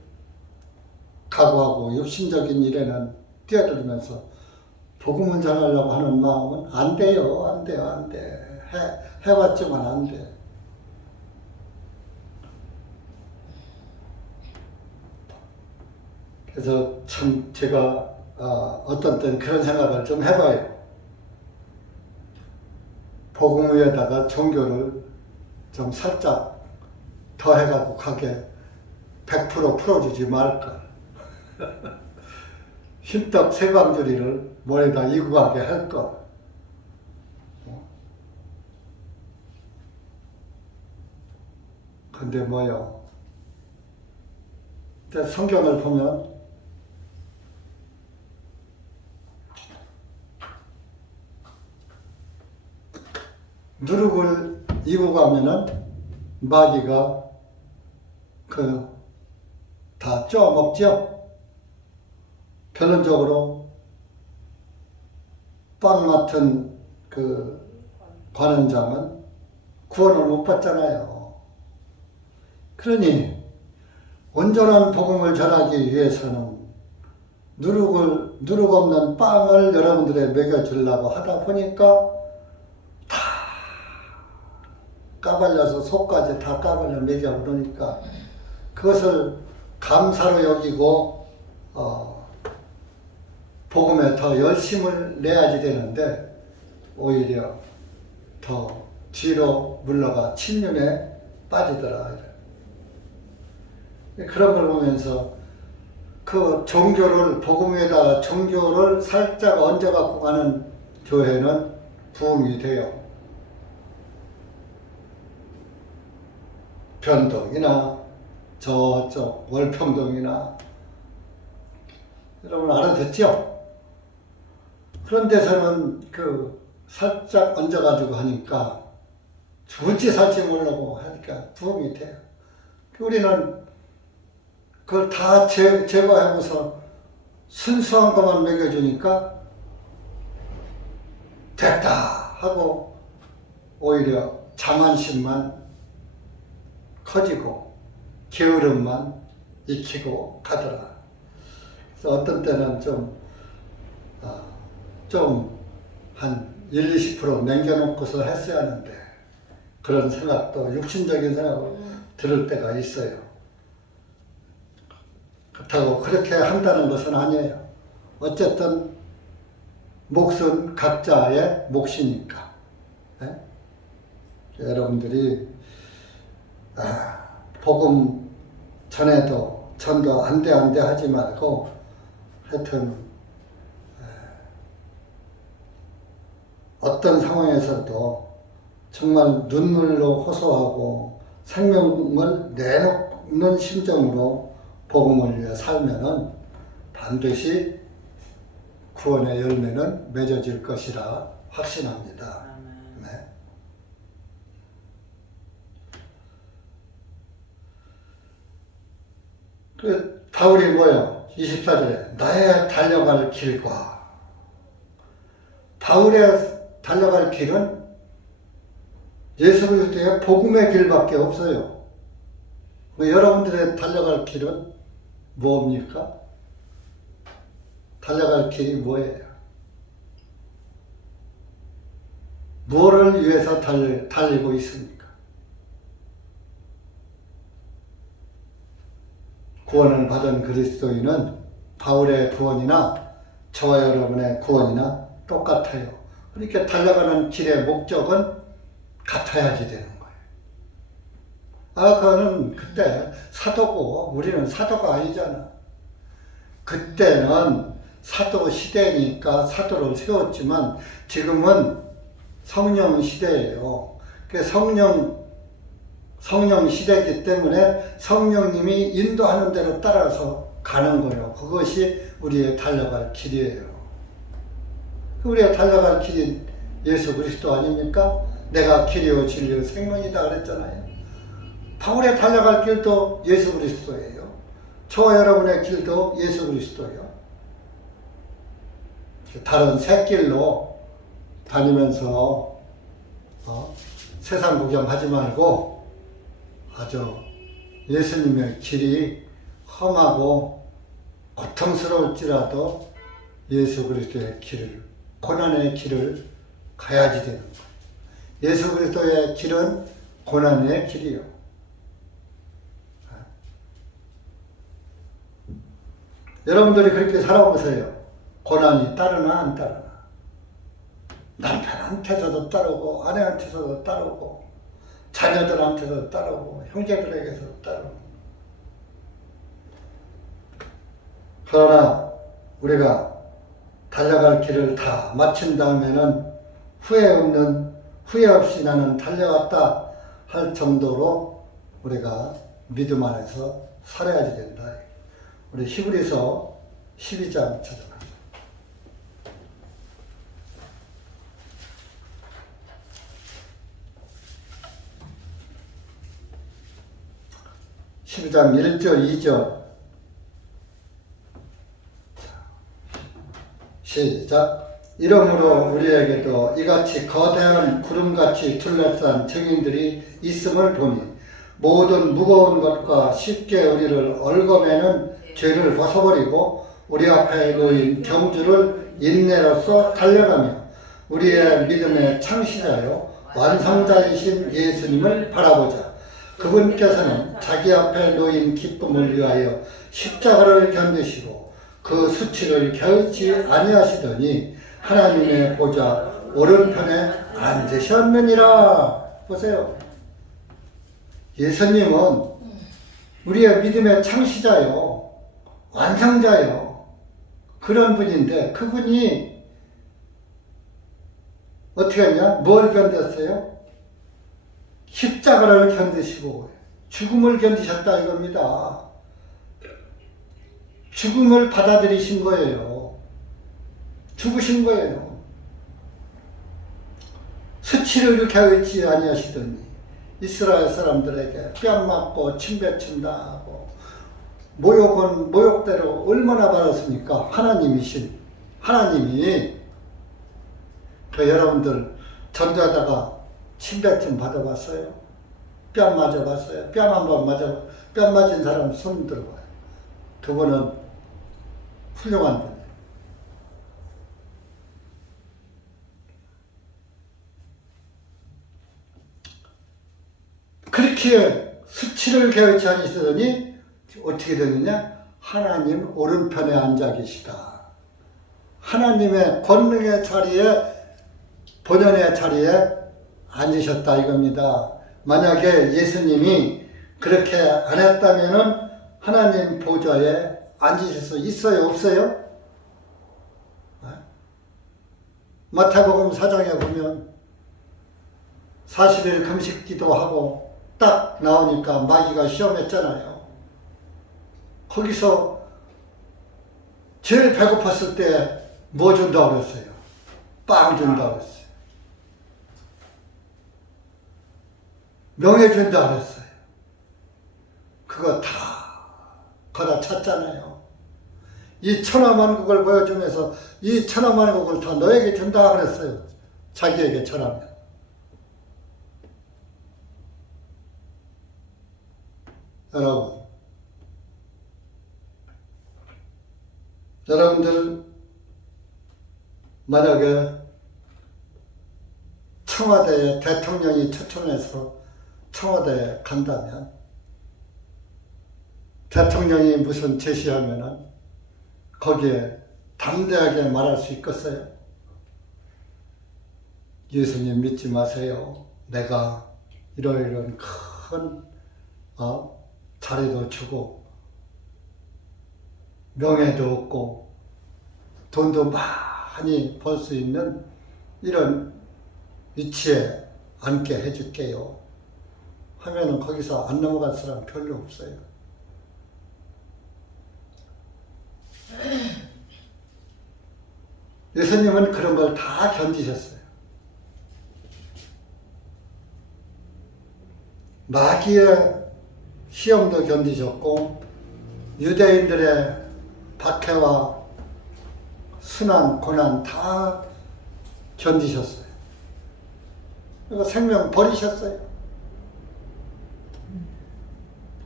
각오하고 육신적인 일에는 뛰어들면서 복음을 전하려고 하는 마음은 안 돼요. 안 돼요. 안 돼. 해봤지만 안 돼. 그래서 참 제가 어떤 때는 그런 생각을 좀 해봐요. 복음 위에다가 종교를 좀 살짝 더 해가고 가게 100% 풀어주지 말까. 흰떡 세광주리를 머리에다 이고 가게 할 것. 근데 뭐요? 성경을 보면 누룩을 이고 가면은 마귀가 다 쪼아먹죠? 결론적으로 빵 맡은 그 관원장은 구원을 못 받잖아요. 그러니 온전한 복음을 전하기 위해서는 누룩 없는 빵을 여러분들에 먹여주려고 하다 보니까 다 까발려서 속까지 다 까발려 먹여 그러니까 그것을 감사로 여기고 복음에 더 열심을 내야지 되는데 오히려 더 뒤로 물러가 침륜에 빠지더라. 그런 걸 보면서 그 종교를 복음 위에다가 종교를 살짝 얹어 갖고 가는 교회는 부흥이 돼요. 변동이나 저쪽 월평동이나 여러분 알아듣죠? 그런 데서는 그 살짝 얹어가지고 하니까 죽을지 살지 모르고 하니까 부흥이 돼요. 우리는 그걸 다 제거하고서 순수한 것만 먹여주니까 됐다 하고 오히려 자만심만 커지고 게으름만 익히고 가더라. 그래서 어떤 때는 한 1, 20% 남겨놓고서 했어야 하는데 그런 생각도 육신적인 생각을 들을 때가 있어요. 그렇다고 그렇게 한다는 것은 아니에요. 어쨌든 몫은 각자의 몫이니까. 네? 여러분들이 복음 전도 안 돼 하지 말고 하여튼 어떤 상황에서도 정말 눈물로 호소하고 생명을 내놓는 심정으로 복음을 위해 살면은 반드시 구원의 열매는 맺어질 것이라 확신합니다. 네. 그 바울이 뭐요? 24절에 나의 달려갈 길과 바울의 달려갈 길은 예수 그리스도의 복음의 길밖에 없어요. 여러분들의 달려갈 길은 뭡니까? 달려갈 길이 뭐예요? 뭐를 위해서 달리고 있습니까? 구원을 받은 그리스도인은 바울의 구원이나 저와 여러분의 구원이나 똑같아요. 그러니까 달려가는 길의 목적은 같아야지 되는 거예요. 그거는 그때 사도고 우리는 사도가 아니잖아. 그때는 사도 시대니까 사도를 세웠지만 지금은 성령 시대예요. 성령 시대이기 때문에 성령님이 인도하는 대로 따라서 가는 거예요. 그것이 우리의 달려갈 길이에요. 우리가 달려갈 길이 예수 그리스도 아닙니까? 내가 길이요 진리요 생명이다 그랬잖아요. 바울의 달려갈 길도 예수 그리스도예요. 저와 여러분의 길도 예수 그리스도예요. 다른 새 길로 다니면서 세상 구경하지 말고 아주 예수님의 길이 험하고 고통스러울지라도 예수 그리스도의 길을, 고난의 길을 가야지 되는 거예요. 예수 그리스도의 길은 고난의 길이요. 여러분들이 그렇게 살아보세요. 고난이 따르나 안 따르나. 남편한테서도 따르고 아내한테서도 따르고 자녀들한테서도 따르고 형제들에게서도 따르고. 그러나 우리가 달려갈 길을 다 마친 다음에는 후회 없이 나는 달려갔다 할 정도로 우리가 믿음 안에서 살아야지 된다. 우리 히브리서 12장 찾아갑니다. 12장 1절 2절 시작. 이러므로 우리에게도 이같이 거대한 구름같이 둘러싼 증인들이 있음을 보니 모든 무거운 것과 쉽게 우리를 얽어매는 죄를 벗어버리고 우리 앞에 놓인 경주를 인내로써 달려가며 우리의 믿음의 창시자요 완성자이신 예수님을 바라보자. 그분께서는 자기 앞에 놓인 기쁨을 위하여 십자가를 견디시고 그 수치를 겨우지 아니하시더니 하나님의 보좌 오른편에 앉으셨느니라. 보세요. 예수님은 우리의 믿음의 창시자요 완성자요 그런 분인데 그분이 어떻게 했냐? 뭘 견뎠어요? 십자가를 견디시고 죽음을 견디셨다 이겁니다. 죽음을 받아들이신 거예요. 죽으신 거예요. 수치를 겨우지 아니하시더니 이스라엘 사람들에게 뺨 맞고 침뱉힌다고 모욕은 모욕대로 얼마나 받았습니까? 하나님이 그 여러분들 전도하다가 침뱉음 받아봤어요? 뺨 맞아봤어요? 뺨 맞은 사람 손 들어봐요. 그분은 훌륭한 분. 그렇게 수치를 겨우지 않으시더니 어떻게 되느냐? 하나님 오른편에 앉아 계시다. 하나님의 권능의 자리에 본연의 자리에 앉으셨다 이겁니다. 만약에 예수님이 그렇게 안 했다면은 하나님 보좌에 앉으실 수 있어요? 없어요? 마태복음 4장에 보면 40일 금식 기도하고 딱 나오니까 마귀가 시험했잖아요. 거기서 제일 배고팠을 때 뭐 준다고 그랬어요? 빵 준다고 그랬어요. 명예 준다고 그랬어요. 그거 다 받아찼잖아요. 이 천하만국을 보여주면서 이 천하만국을 다 너에게 준다 그랬어요. 자기에게 전하면. 여러분들 만약에 청와대에 대통령이 초청해서 청와대에 간다면 대통령이 무슨 제시하면은 거기에 담대하게 말할 수 있겠어요? 예수님 믿지 마세요. 내가 이러이러한 큰 자리도 주고 명예도 얻고 돈도 많이 벌 수 있는 이런 위치에 앉게 해줄게요 하면은 거기서 안 넘어갈 사람 별로 없어요. 예수님은 그런 걸 다 견디셨어요. 마귀의 시험도 견디셨고 유대인들의 박해와 순환, 고난 다 견디셨어요. 그리고 생명 버리셨어요.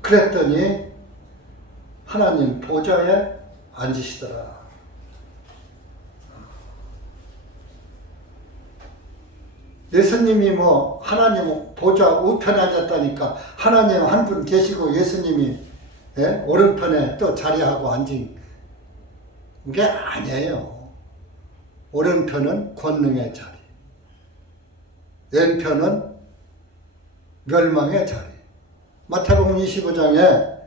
그랬더니 하나님 보좌에 앉으시더라. 예수님이 뭐 하나님 보좌 우편에 앉았다니까 하나님 한 분 계시고 예수님이 오른편에 또 자리하고 앉은 게 아니에요. 오른편은 권능의 자리, 왼편은 멸망의 자리. 마태복음 25장에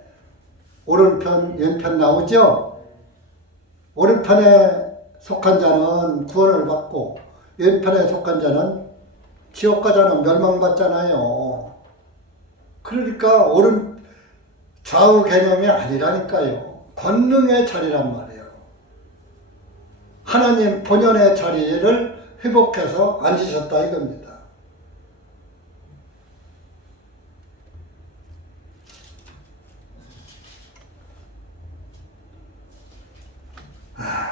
오른편, 왼편 나오죠? 오른편에 속한 자는 구원을 받고 왼편에 속한 자는 지옥 가자는 멸망받잖아요. 그러니까 오른 좌우 개념이 아니라니까요. 권능의 자리란 말이에요. 하나님 본연의 자리를 회복해서 앉으셨다 이겁니다.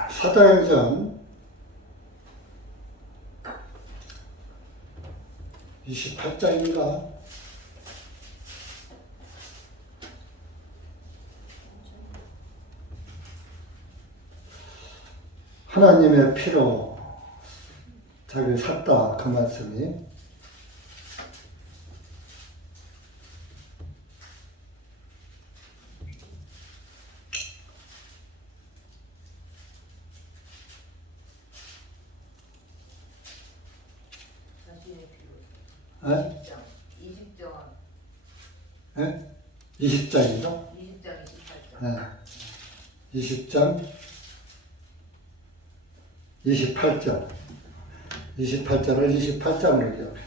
사도행전 28장인가? 하나님의 피로 자기를 샀다 그 말씀이. 에? 20장. 에? 20장이죠? 20장 28장. 네. 20장 28절 28절을 28장으로 기억해.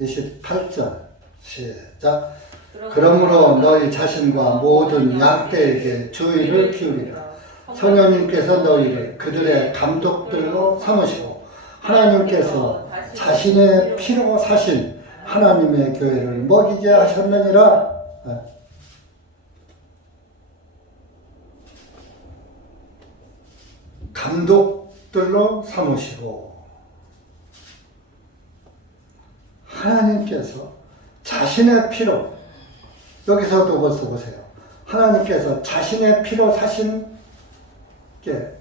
28절 시작. 그러므로 너희 자신과 모든 양떼에게 주의를 기울이라. 성령님께서 너희를 그들의 감독들로 삼으시고 하나님께서 자신의 피로 사신 하나님의 교회를 먹이게 하셨느니라. 감독들로 삼으시고 하나님께서 자신의 피로, 여기서도 벌써 보세요. 하나님께서 자신의 피로 사신 게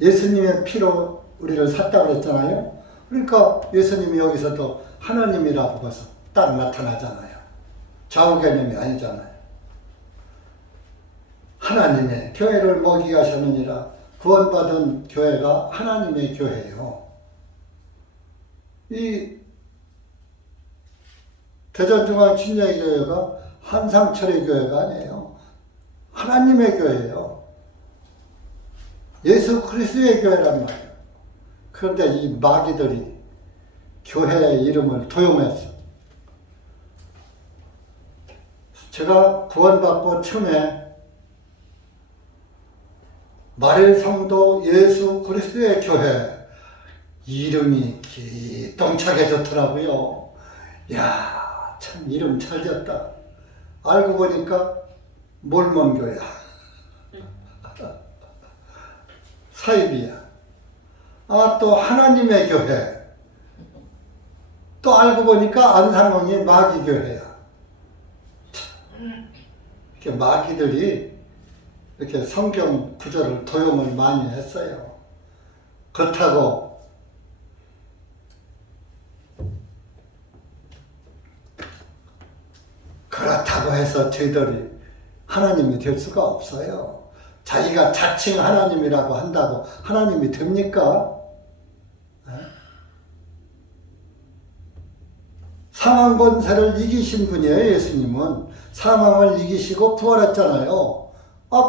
예수님의 피로 우리를 샀다고 했잖아요. 그러니까 예수님이 여기서도 하나님이라고 벌써 딱 나타나잖아요. 좌우 개념이 아니잖아요. 하나님의 교회를 먹이게 하셨느니라. 구원받은 교회가 하나님의 교회예요. 이 대전중앙침례교회가 한상철의 교회가 아니에요. 하나님의 교회예요. 예수 그리스도의 교회란 말이에요. 그런데 이 마귀들이 교회의 이름을 도용했어. 제가 구원받고 처음에 마릴 성도 예수 그리스도의 교회 이름이 기똥차게 좋더라고요. 야, 참 이름 잘 지었다. 알고 보니까 몰몬교야. 사입이야. 아, 또 하나님의 교회. 또 알고 보니까 안상홍이 마귀교회야. 이렇게 마귀들이 이렇게 성경 구절을 도용을 많이 했어요. 그렇다고 해서 저희들이 하나님이 될 수가 없어요. 자기가 자칭 하나님이라고 한다고 하나님이 됩니까? 사망 권세를 이기신 분이에요. 예수님은 사망을 이기시고 부활했잖아요.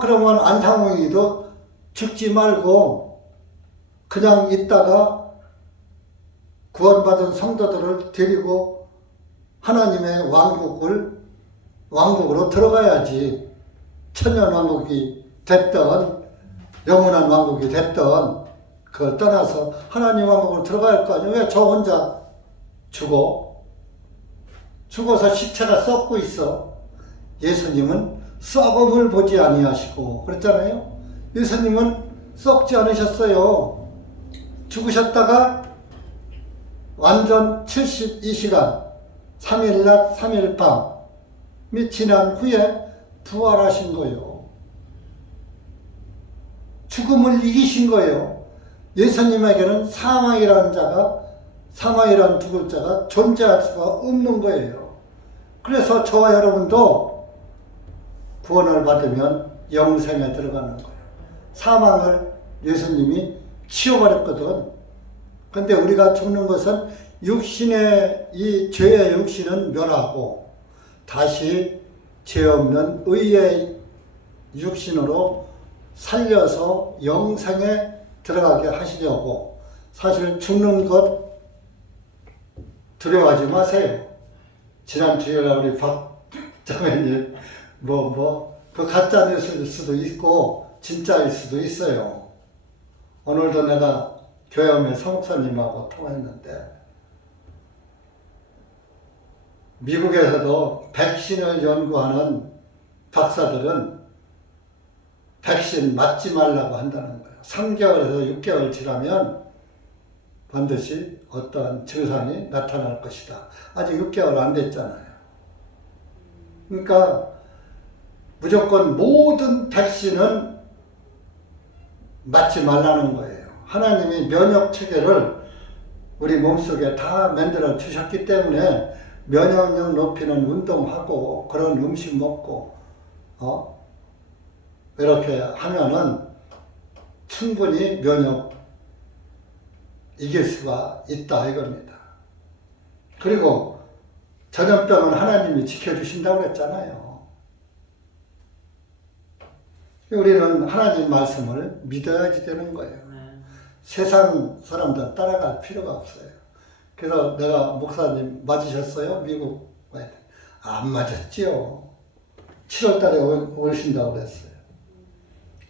그러면 안상홍이도 죽지 말고 그냥 있다가 구원받은 성도들을 데리고 하나님의 왕국으로 들어가야지. 천년왕국이 됐던 영원한 왕국이 됐던 그걸 떠나서 하나님 왕국으로 들어가야 할 거 아니에요. 왜 저 혼자 죽어서 시체가 썩고 있어. 예수님은 썩음을 보지 아니하시고 그랬잖아요. 예수님은 썩지 않으셨어요. 죽으셨다가 완전 72시간 3일 낮 3일 밤이 지난 후에 부활하신 거예요. 죽음을 이기신 거예요. 예수님에게는 사망이라는 죽을 자가 존재할 수가 없는 거예요. 그래서 저와 여러분도 구원을 받으면 영생에 들어가는 거예요. 사망을 예수님이 치워버렸거든. 근데 우리가 죽는 것은 이 죄의 육신은 멸하고 다시 죄 없는 의의 육신으로 살려서 영생에 들어가게 하시려고. 사실 죽는 것 두려워하지 마세요. 지난 주일날 우리 박 자매님 그 가짜 뉴스일 수도 있고 진짜일 수도 있어요. 오늘도 내가 교회의 성목사님하고 통화했는데 미국에서도 백신을 연구하는 박사들은 백신 맞지 말라고 한다는 거예요. 3개월에서 6개월 지나면 반드시 어떠한 증상이 나타날 것이다. 아직 6개월 안 됐잖아요. 그러니까 무조건 모든 백신은 맞지 말라는 거예요. 하나님이 면역 체계를 우리 몸속에 다 만들어 주셨기 때문에 면역력 높이는 운동하고 그런 음식 먹고 이렇게 하면은 충분히 면역 이길 수가 있다 이겁니다. 그리고 전염병은 하나님이 지켜주신다고 그랬잖아요. 우리는 하나님 말씀을 믿어야지 되는 거예요. 세상 사람들 따라갈 필요가 없어요. 그래서 내가 목사님 맞으셨어요? 미국 와야 돼. 안 맞았지요. 7월 달에 오신다고 그랬어요.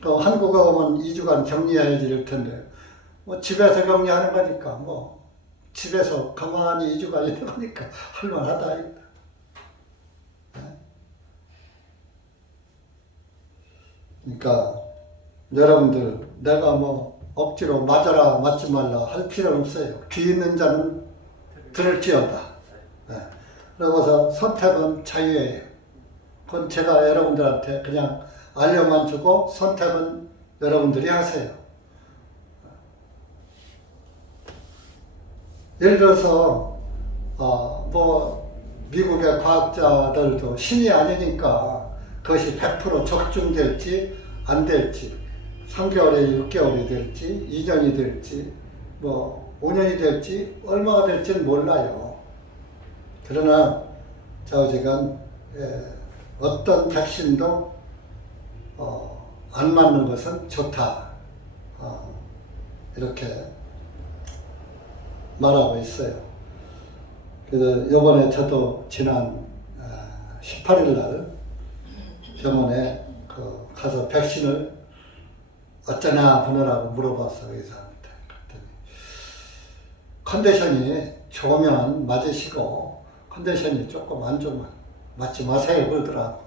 또 한국에 오면 2주간 격리해야지 될 텐데 뭐 집에서 격리하는 거니까 뭐 집에서 가만히 2주간 있는 거니까 할만하다. 그러니까 여러분들 내가 뭐 억지로 맞아라 맞지 말라 할 필요는 없어요. 귀 있는 자는 들을지어다. 그러고서 선택은 자유예요. 그건 제가 여러분들한테 그냥 알려만 주고 선택은 여러분들이 하세요. 예를 들어서 뭐 미국의 과학자들도 신이 아니니까 그것이 100% 적중될지 안 될지 3개월에 6개월이 될지 2년이 될지 뭐 5년이 될지 얼마가 될지는 몰라요. 그러나 좌우지간 어떤 백신도 안 맞는 것은 좋다. 이렇게 말하고 있어요. 그래서 이번에 저도 지난 18일 날 병원에 가서 백신을 어쩌나 보느라고 물어봤어요. 의사한테. 컨디션이 좋으면 맞으시고 컨디션이 조금 안 좋으면 맞지 마세요 그러더라고.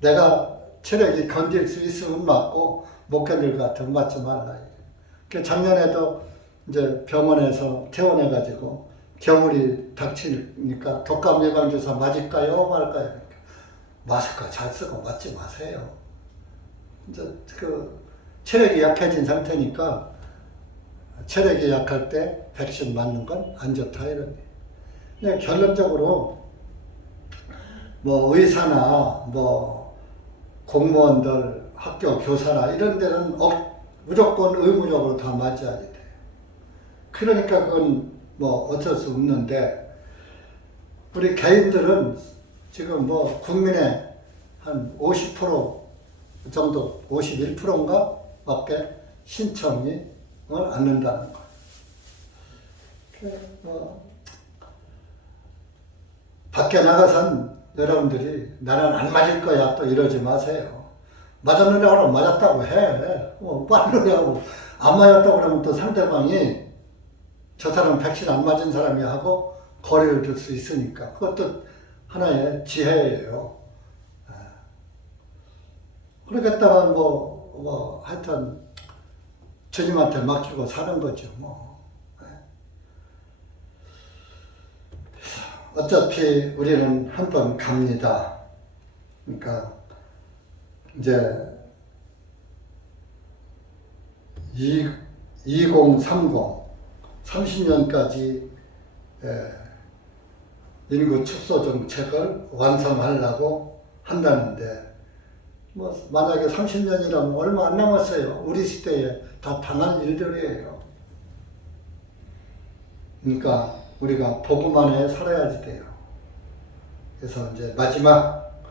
내가 체력이 견딜 수 있으면 맞고 못 견딜 것 같으면 맞지 말라. 작년에도 이제 병원에서 퇴원해가지고 겨울이 닥치니까 독감 예방주사 맞을까요 말까요? 마스크 잘 쓰고 맞지 마세요. 이제 체력이 약해진 상태니까 체력이 약할 때 백신 맞는 건 안 좋다 이런. 그냥 결론적으로 뭐 의사나 뭐 공무원들 학교 교사나 이런 데는 무조건 의무적으로 다 맞아야 돼. 그러니까 그건 뭐 어쩔 수 없는데 우리 개인들은 지금 뭐 국민의 한 50% 정도 51%인가 밖에 신청이 않는다는 거예요. 밖에 나가선 여러분들이 나는 안 맞을 거야 또 이러지 마세요. 맞았느냐고 하면 맞았다고 해. 뭐 말로냐고 안 맞았다고 그러면 또 상대방이 저 사람 백신 안 맞은 사람이 하고 거리를 둘 수 있으니까 그것도 하나의 지혜예요. 그러겠다가 뭐 하여튼 주님한테 맡기고 사는 거죠 뭐. 어차피 우리는 한 번 갑니다. 그러니까 이제 2030 30년까지 인구 축소 정책을 완성하려고 한다는데 뭐 만약에 30년이라면 얼마 안 남았어요. 우리 시대에 다 당할 일들이에요. 그러니까 우리가 복음 안에 살아야지 돼요. 그래서 이제 마지막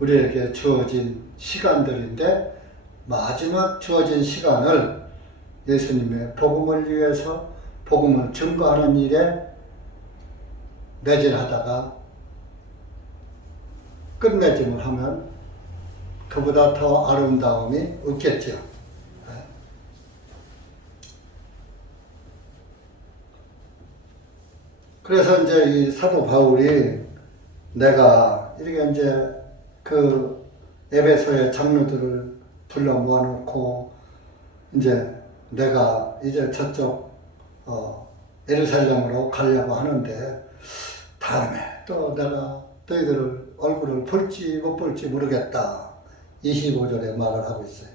우리에게 주어진 시간들인데 마지막 주어진 시간을 예수님의 복음을 위해서 복음을 증거하는 일에 매진하다가 끝맺음을 하면 그보다 더 아름다움이 없겠죠. 그래서 이제 이 사도 바울이 내가 이렇게 이제 그 에베소의 장로들을 불러 모아놓고 이제 내가 이제 저쪽 예루살렘으로 가려고 하는데 다음에 또 내가 너희들을 얼굴을 볼지 못 볼지 모르겠다. 25절에 말을 하고 있어요.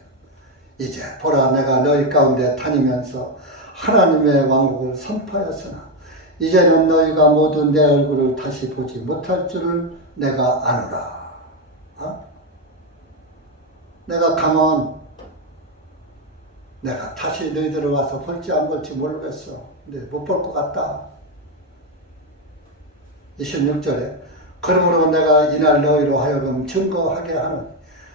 이제 보라 내가 너희 가운데 다니면서 하나님의 왕국을 선포하였으나 이제는 너희가 모두 내 얼굴을 다시 보지 못할 줄을 내가 아노라. 내가 가면 내가 다시 너희들을 와서 볼지 안 볼지 모르겠어. 근데 못 볼 것 같다. 26절에 그러므로 내가 이날 너희로 하여금 증거하게 하노니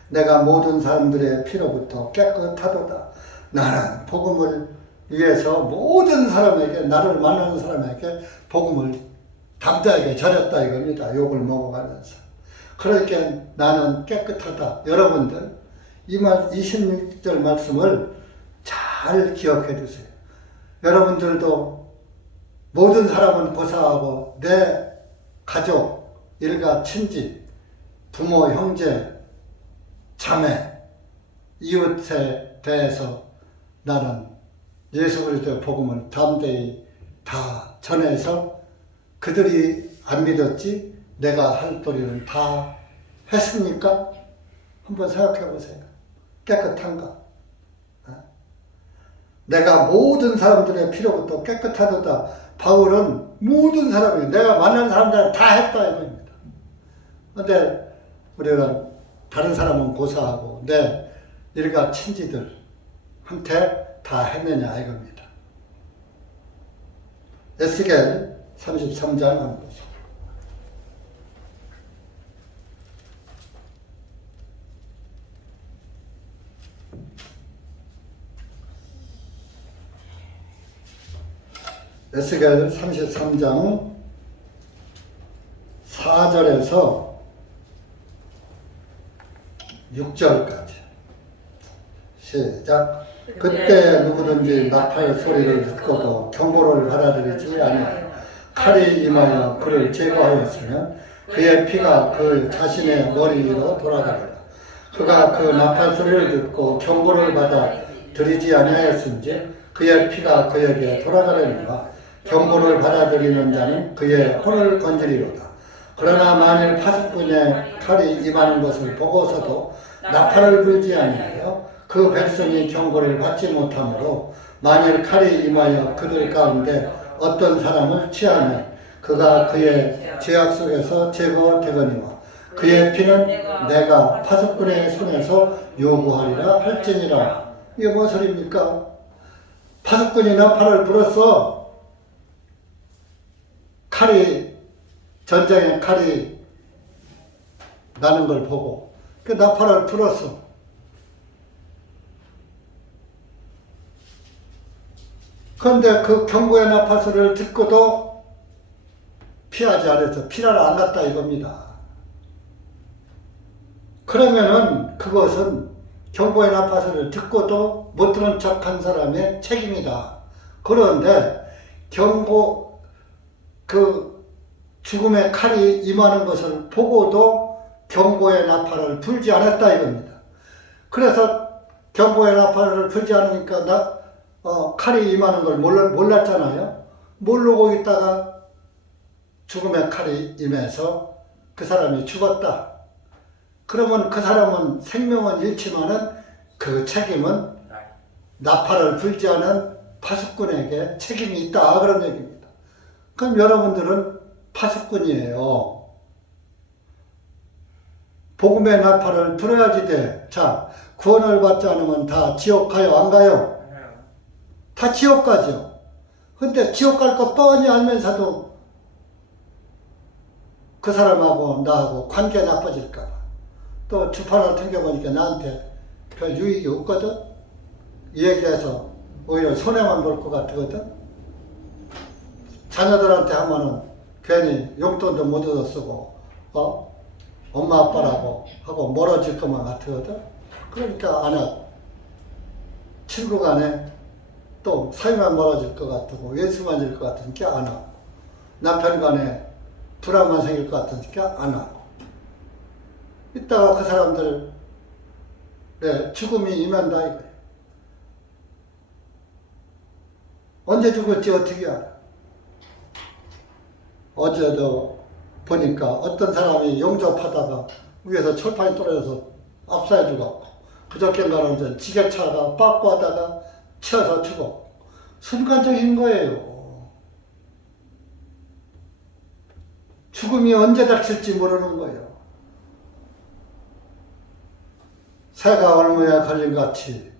내가 모든 사람들의 피로부터 깨끗하도다. 나는 복음을 위해서 모든 사람에게, 나를 만나는 사람에게 복음을 담대하게 전했다 이겁니다. 욕을 먹어가면서. 그러니까 나는 깨끗하다. 여러분들 이 26절 말씀을 잘 기억해 두세요. 여러분들도 모든 사람은 고사하고 내 가족, 일가, 친지, 부모, 형제, 자매, 이웃에 대해서 나는 예수 그리스도의 복음을 담대히 다 전해서 그들이 안 믿었지 내가 할 도리를 다 했습니까? 한번 생각해 보세요. 깨끗한가? 내가 모든 사람들의 피로부터 깨끗하도다. 바울은 모든 사람이 내가 만난 사람들 다 했다 이겁니다. 그런데 우리는 다른 사람은 고사하고 내 일가 친지들한테 다 했느냐 이겁니다. 에스겔 33장 한번 보시죠. 에스겔 33장 4절에서 6절까지 시작. 그때 누구든지 나팔 소리를 듣고도 경고를 받아들이지 아니하여 칼이 임하여 그를 제거하였으면 그의 피가 그 자신의 머리 위로 돌아가리라. 그가 그 나팔 소리를 듣고 경고를 받아들이지 아니하였은지 그의 피가 그에게 돌아가려니와 경고를 받아들이는 자는 그의 혼을 건지리로다. 그러나 만일 파수꾼의 칼이 임하는 것을 보고서도 나팔을 불지 아니하여 그 백성이 경고를 받지 못하므로 만일 칼이 임하여 그들 가운데 어떤 사람을 취하면 그가 그의 죄악 속에서 제거되거니와 그의 피는 내가 파수꾼의 손에서 요구하리라 할지니라. 이게 뭔 소리입니까? 파수꾼이 나팔을 불었어. 전장에 칼이 나는 걸 보고 그 나팔을 불었어. 그런데 그 경고의 나팔 소리를 듣고도 피하지 않아서 피난을 안 갔다 이겁니다. 그러면은 그것은 경고의 나팔 소리를 듣고도 못 들은 척한 사람의 책임이다. 그런데 죽음의 칼이 임하는 것을 보고도 경고의 나팔을 불지 않았다 이겁니다. 그래서 경고의 나팔을 불지 않으니까 칼이 임하는 걸 몰랐잖아요. 모르고 있다가 죽음의 칼이 임해서 그 사람이 죽었다. 그러면 그 사람은 생명은 잃지만은 그 책임은 나팔을 불지 않은 파수꾼에게 책임이 있다 그런 얘기입니다. 그럼 여러분들은 파수꾼이에요. 복음의 나팔을 불어야지 돼. 자, 구원을 받지 않으면 다 지옥 가요, 안 가요? 다 지옥 가죠. 근데 지옥 갈 거 뻔히 알면서도 그 사람하고 나하고 관계 나빠질까 봐. 또 주판을 튕겨보니까 나한테 별 유익이 없거든? 이 얘기해서 오히려 손해만 볼 것 같거든? 자녀들한테 하면은 괜히 용돈도 못 얻어 쓰고, 엄마 아빠라고 하고 멀어질 것만 같거든? 그러니까 안 하고. 친구 간에 또 사이만 멀어질 것 같고, 예수만 질 것 같으니까 안 하고. 남편 간에 불화만 생길 것 같으니까 안 하고. 이따가 그 사람들, 죽음이 임한다 이거예요. 언제 죽을지 어떻게 알아? 어제도 보니까 어떤 사람이 용접하다가 위에서 철판이 떨어져서 압사해 죽었고, 그저께인가는 전 지게차가 빠꾸 하다가 치여서 죽어. 순간적인 거예요. 죽음이 언제 닥칠지 모르는 거예요. 새가 얼음에 걸린 같이,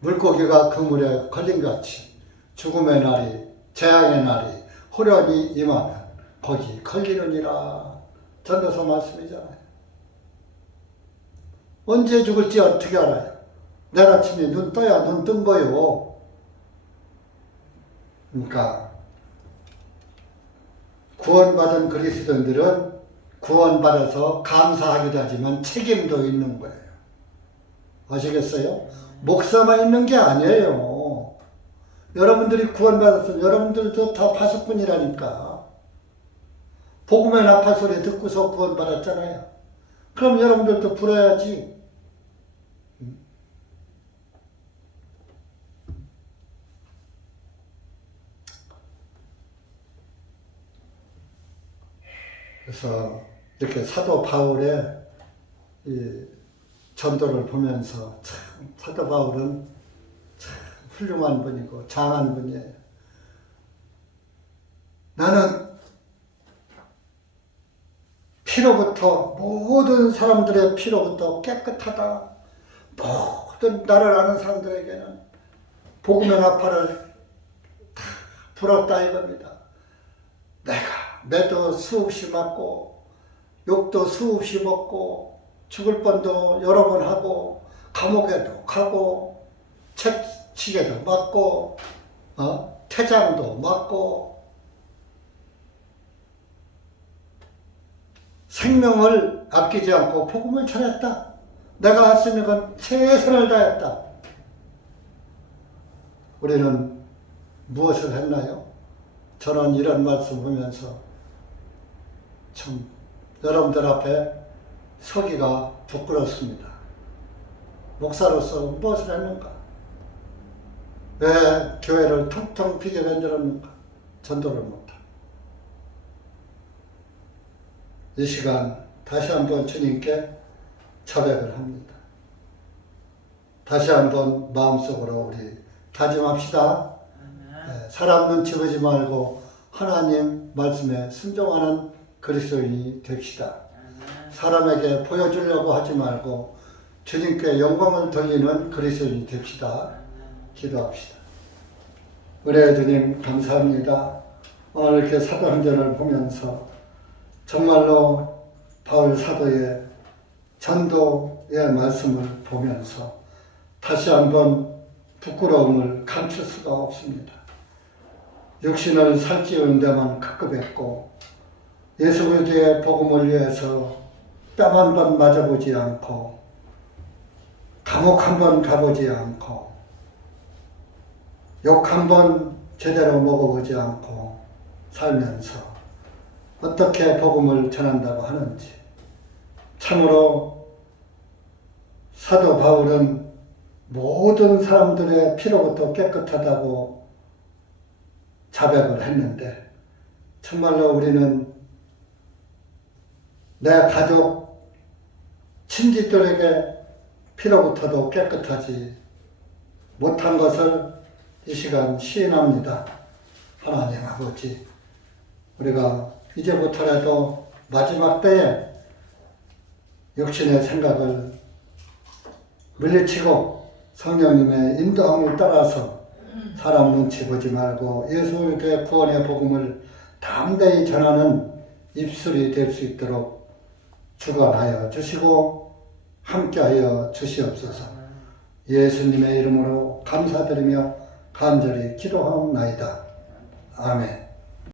물고기가 그물에 걸린 같이 죽음의 날이, 재앙의 날이 호련히 임하면 거기 걸리느니라. 전도서 말씀이잖아요. 언제 죽을지 어떻게 알아요? 내일 아침에 눈 떠야 눈 뜬 거요. 그러니까 구원받은 그리스도인들은 구원받아서 감사하기도 하지만 책임도 있는 거예요. 아시겠어요? 목사만 있는 게 아니에요. 여러분들이 구원받았으면 여러분들도 다 파수꾼이라니까. 복음의 나팔 소리 듣고서 구원받았잖아요. 그럼 여러분들도 불어야지. 그래서 이렇게 사도 바울의 이 전도를 보면서 참 사도 바울은 참 훌륭한 분이고 장한 분이에요. 나는 피로부터, 모든 사람들의 피로부터 깨끗하다. 모든 나를 아는 사람들에게는 복음의 나팔을 다 불었다 이겁니다. 내가 매도 수없이 맞고 욕도 수없이 먹고 죽을 뻔도 여러 번 하고 감옥에도 가고 책치게도 맞고 태장도 맞고 생명을 아끼지 않고 복음을 전했다. 내가 할 수 있는 건 최선을 다했다. 우리는 무엇을 했나요? 저는 이런 말씀 보면서 참 여러분들 앞에 서기가 부끄럽습니다. 목사로서 무엇을 했는가? 왜 교회를 텅텅 비게 만들었는가? 전도를 못하고. 이 시간 다시 한번 주님께 자백을 합니다. 다시 한번 마음속으로 우리 다짐합시다. 사람 눈치 보지 말고 하나님 말씀에 순종하는 그리스도인이 됩시다. 사람에게 보여주려고 하지 말고 주님께 영광을 돌리는 그리스도인이 됩시다. 기도합시다. 우리 주님 감사합니다. 오늘 이렇게 사도행전을 보면서 정말로 바울 사도의 전도의 말씀을 보면서 다시 한번 부끄러움을 감출 수가 없습니다. 육신을 살찌우는 데만 급급했고 예수 그리스도의 복음을 위해서 뺨 한 번 맞아보지 않고 감옥 한 번 가보지 않고 욕 한 번 제대로 먹어보지 않고 살면서 어떻게 복음을 전한다고 하는지, 참으로 사도 바울은 모든 사람들의 피로부터 깨끗하다고 자백을 했는데 정말로 우리는 내 가족, 친지들에게 피로부터도 깨끗하지 못한 것을 이 시간 시인합니다. 하나님 아버지, 우리가 이제부터라도 마지막 때에 육신의 생각을 물리치고 성령님의 인도함을 따라서 사람 눈치 보지 말고 예수 그리스도의 구원의 복음을 담대히 전하는 입술이 될 수 있도록 주관하여 주시고 함께하여 주시옵소서. 예수님의 이름으로 감사드리며 간절히 기도하옵나이다. 아멘.